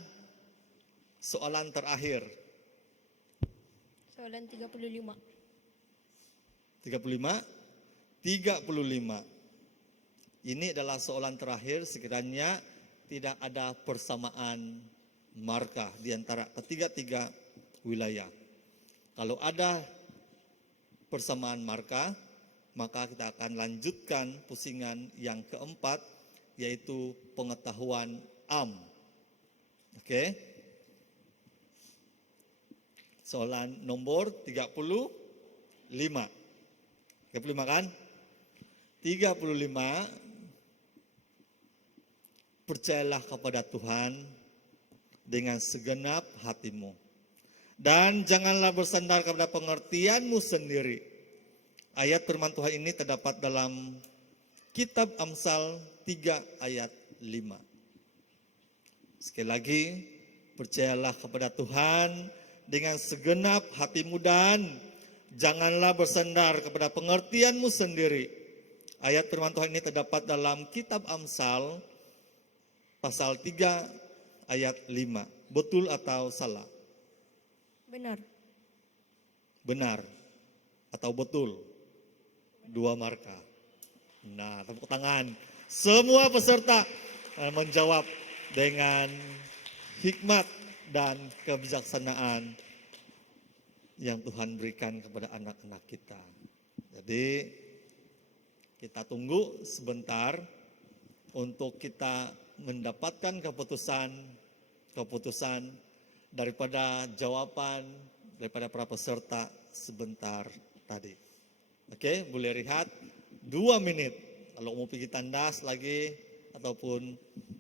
soalan terakhir, Soalan 35. 35. 35. Ini adalah soalan terakhir sekiranya tidak ada persamaan marka di antara ketiga-tiga wilayah. Kalau ada persamaan marka, maka kita akan lanjutkan pusingan yang keempat, yaitu pengetahuan am. Oke. Soalan nomor 35. 35 kan? 35. Percayalah kepada Tuhan dengan segenap hatimu. Dan janganlah bersandar kepada pengertianmu sendiri. Ayat firman Tuhan ini terdapat dalam Kitab Amsal 3 ayat 5. Sekali lagi, percayalah kepada Tuhan dengan segenap hatimu dan janganlah bersandar kepada pengertianmu sendiri. Ayat firman Tuhan ini terdapat dalam Kitab Amsal pasal 3 ayat 5. Betul atau salah? Benar. Benar atau betul? 2 marka. Nah, tepuk tangan. Semua peserta menjawab dengan hikmat dan kebijaksanaan yang Tuhan berikan kepada anak-anak kita. Jadi kita tunggu sebentar untuk kita mendapatkan keputusan daripada jawaban daripada para peserta sebentar tadi. Oke, boleh lihat 2 menit. Kalau mau pergi tandas lagi ataupun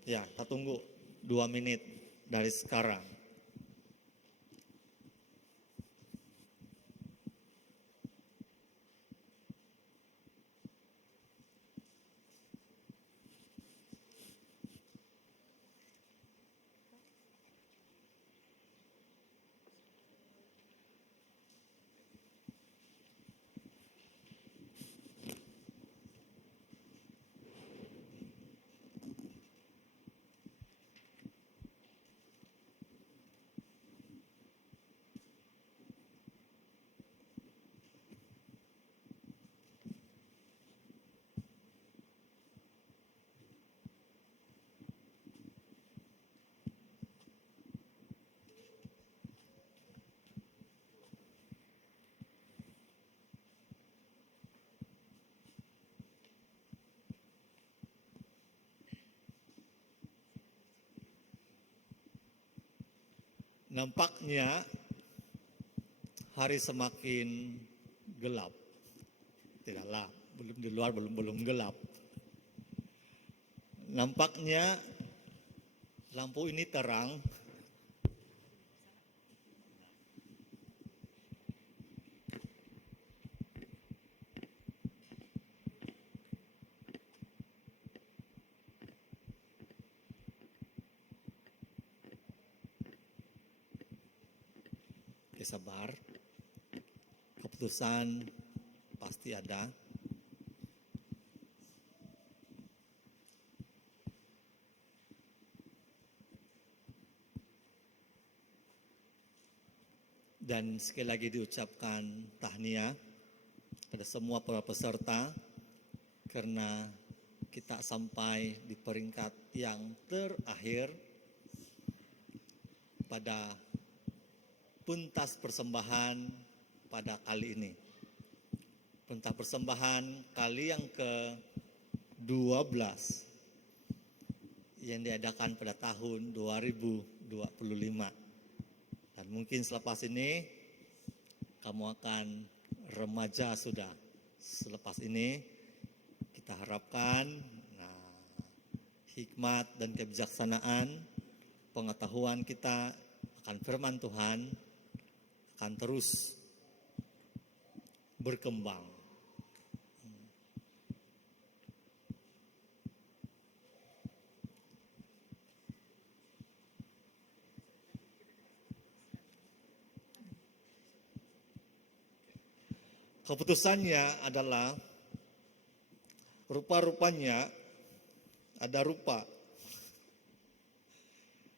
ya, kita tunggu 2 menit dari sekarang. Nampaknya hari semakin gelap. Tidaklah, belum di luar belum gelap. Nampaknya lampu ini terang. Oke, sabar. Keputusan pasti ada. Dan sekali lagi diucapkan tahniah pada semua para peserta karena kita sampai di peringkat yang terakhir pada pentas persembahan pada kali ini. Pentas persembahan kali yang ke-12 yang diadakan pada tahun 2025. Dan mungkin selepas ini kamu akan remaja sudah. Selepas ini kita harapkan hikmat dan kebijaksanaan, pengetahuan kita akan firman Tuhan akan terus berkembang. Keputusannya adalah rupa-rupanya ada rupa.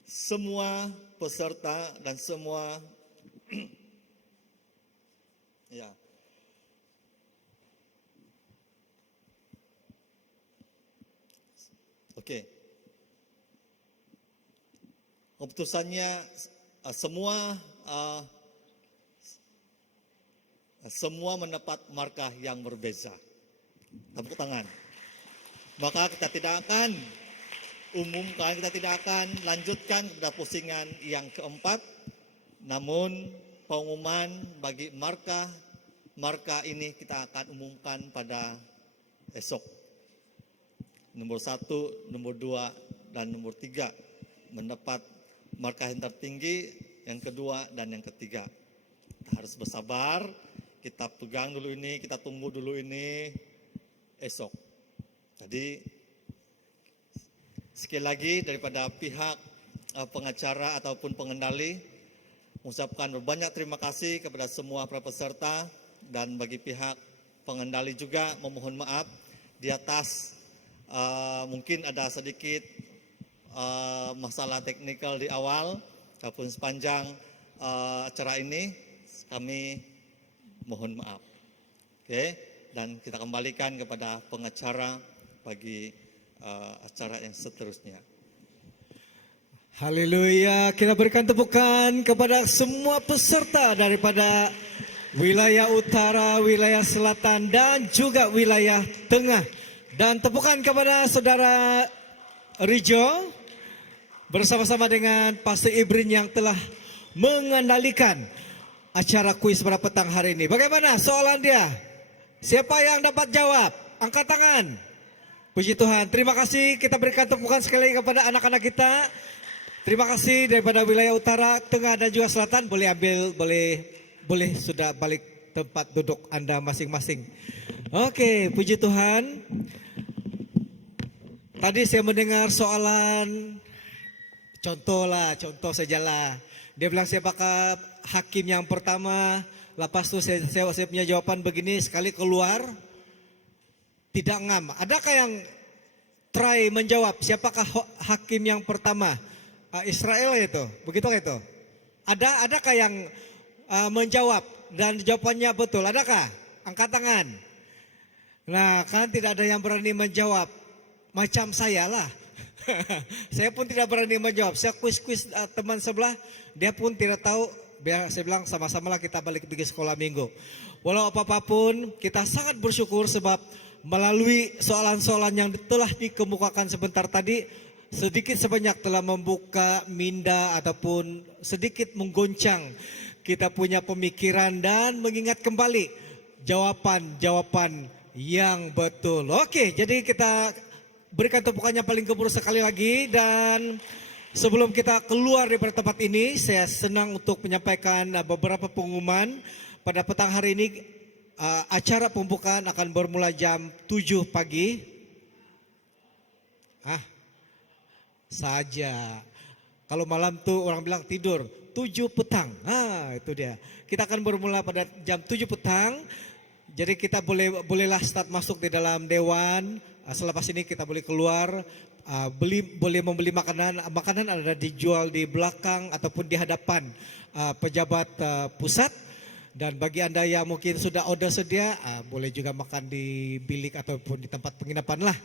Semua peserta dan semua ya. Oke. Keputusannya semua mendapat markah yang berbeza. Tepuk tangan. Maka kita tidak akan umumkan, kita tidak akan lanjutkan kepada pusingan yang keempat. Namun pengumuman bagi marka ini kita akan umumkan pada esok. Nomor 1, nomor 2, dan nomor 3 mendapat markah yang tertinggi, yang kedua dan yang ketiga. Kita harus bersabar, kita pegang dulu ini, kita tunggu dulu ini esok. Jadi sekali lagi daripada pihak pengacara ataupun pengendali mengucapkan banyak terima kasih kepada semua para peserta, dan bagi pihak pengendali juga memohon maaf di atas mungkin ada sedikit masalah teknikal di awal ataupun sepanjang acara ini, kami mohon maaf. Oke, dan kita kembalikan kepada pengacara bagi acara yang seterusnya. Haleluya, kita berikan tepukan kepada semua peserta daripada wilayah utara, wilayah selatan, dan juga wilayah tengah. Dan tepukan kepada saudara Rijo bersama-sama dengan Pastor Ibrin yang telah mengendalikan acara kuis pada petang hari ini. Bagaimana soalan dia? Siapa yang dapat jawab? Angkat tangan. Puji Tuhan, terima kasih, kita berikan tepukan sekali kepada anak-anak kita. Terima kasih daripada wilayah utara, tengah, dan juga selatan. Boleh ambil, boleh sudah balik tempat duduk Anda masing-masing. Oke, puji Tuhan. Tadi saya mendengar soalan, contoh sajalah. Dia bilang siapakah hakim yang pertama. Lepas itu saya punya jawaban begini, sekali keluar tidak ngam. Adakah yang try menjawab siapakah hakim yang pertama? Israel itu, begitu itu. Adakah yang menjawab dan jawabannya betul? Adakah? Angkat tangan. Nah, kan tidak ada yang berani menjawab. Macam saya lah. Saya pun tidak berani menjawab. Saya kuis-kuis teman sebelah, dia pun tidak tahu. Biar saya bilang sama-sama lah kita balik pergi sekolah minggu. Walau apapun, kita sangat bersyukur sebab melalui soalan-soalan yang telah dikemukakan sebentar tadi, sedikit sebanyak telah membuka minda ataupun sedikit menggoncang kita punya pemikiran dan mengingat kembali jawaban-jawaban yang betul. Oke, jadi kita berikan tepukannya paling keburu sekali lagi. Dan sebelum kita keluar dari tempat ini, saya senang untuk menyampaikan beberapa pengumuman. Pada petang hari ini acara pembukaan akan bermula jam 7 pagi. Saja. Kalau malam tuh orang bilang tidur 7 petang. Itu dia. Kita akan bermula pada jam 7 petang. Jadi kita bolehlah start masuk di dalam dewan. Selepas ini kita boleh keluar, boleh membeli makanan. Makanan ada dijual di belakang ataupun di hadapan pejabat pusat. Dan bagi Anda yang mungkin sudah order sedia, boleh juga makan di bilik ataupun di tempat penginapan lah.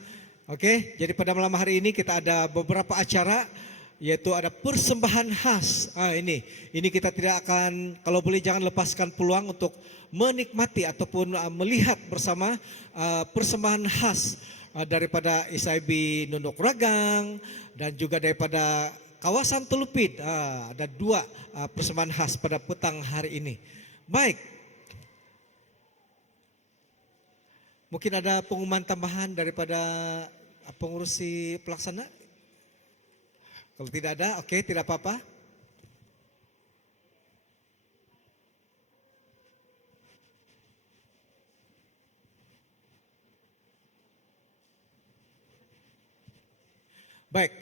Oke, jadi pada malam hari ini kita ada beberapa acara, yaitu ada persembahan khas. Ini kita tidak akan, kalau boleh jangan lepaskan peluang untuk menikmati ataupun melihat bersama persembahan khas daripada SIB Nunduk Ragang dan juga daripada kawasan Telupit. Ada 2 persembahan khas pada petang hari ini. Baik. Mungkin ada pengumuman tambahan daripada pengurusi pelaksana? Kalau tidak ada, oke, tidak apa-apa. Baik,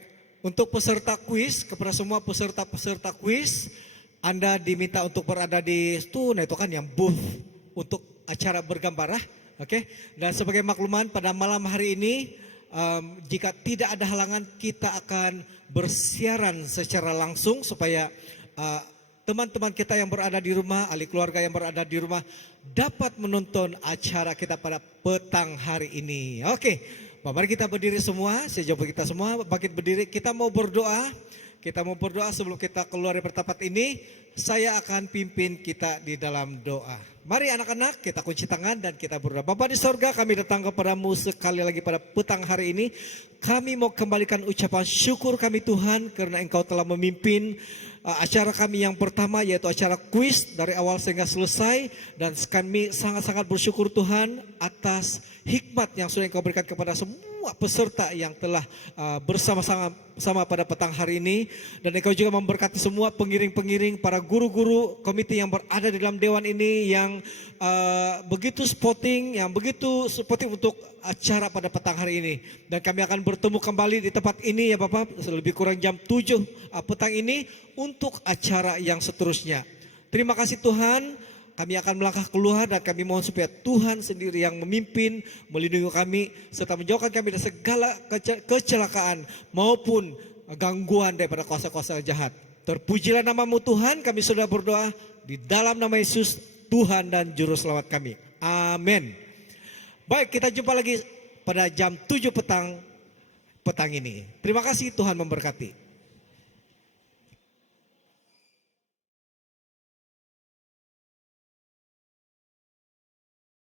untuk peserta kuis, kepada semua peserta kuis, Anda diminta untuk berada di itu kan yang booth untuk acara bergambar. Oke, dan sebagai makluman pada malam hari ini, jika tidak ada halangan kita akan bersiaran secara langsung supaya teman-teman kita yang berada di rumah, ahli keluarga yang berada di rumah dapat menonton acara kita pada petang hari ini. Oke, mari kita berdiri semua, saya jawab kita semua bangkit berdiri, kita mau berdoa. Kita mau berdoa sebelum kita keluar dari tempat ini, saya akan pimpin kita di dalam doa. Mari anak-anak kita kunci tangan dan kita berdoa. Bapa di sorga, kami datang kepadamu sekali lagi pada petang hari ini. Kami mau kembalikan ucapan syukur kami Tuhan karena Engkau telah memimpin acara kami yang pertama yaitu acara kuis dari awal sehingga selesai. Dan kami sangat-sangat bersyukur Tuhan atas hikmat yang sudah Engkau berikan kepada semua peserta yang telah bersama-sama pada petang hari ini. Dan Engkau juga memberkati semua pengiring-pengiring, para guru-guru komite yang berada di dalam dewan ini yang begitu sporting untuk acara pada petang hari ini. Dan kami akan bertemu kembali di tempat ini ya Bapak lebih kurang jam 7 petang ini untuk acara yang seterusnya. Terima kasih Tuhan. Kami akan melangkah keluar dan kami mohon supaya Tuhan sendiri yang memimpin, melindungi kami, serta menjauhkan kami dari segala kecelakaan maupun gangguan daripada kuasa-kuasa jahat. Terpujilah namamu Tuhan, kami sudah berdoa di dalam nama Yesus, Tuhan dan Juru Selamat kami. Amin. Baik, kita jumpa lagi pada jam 7 petang ini. Terima kasih, Tuhan memberkati.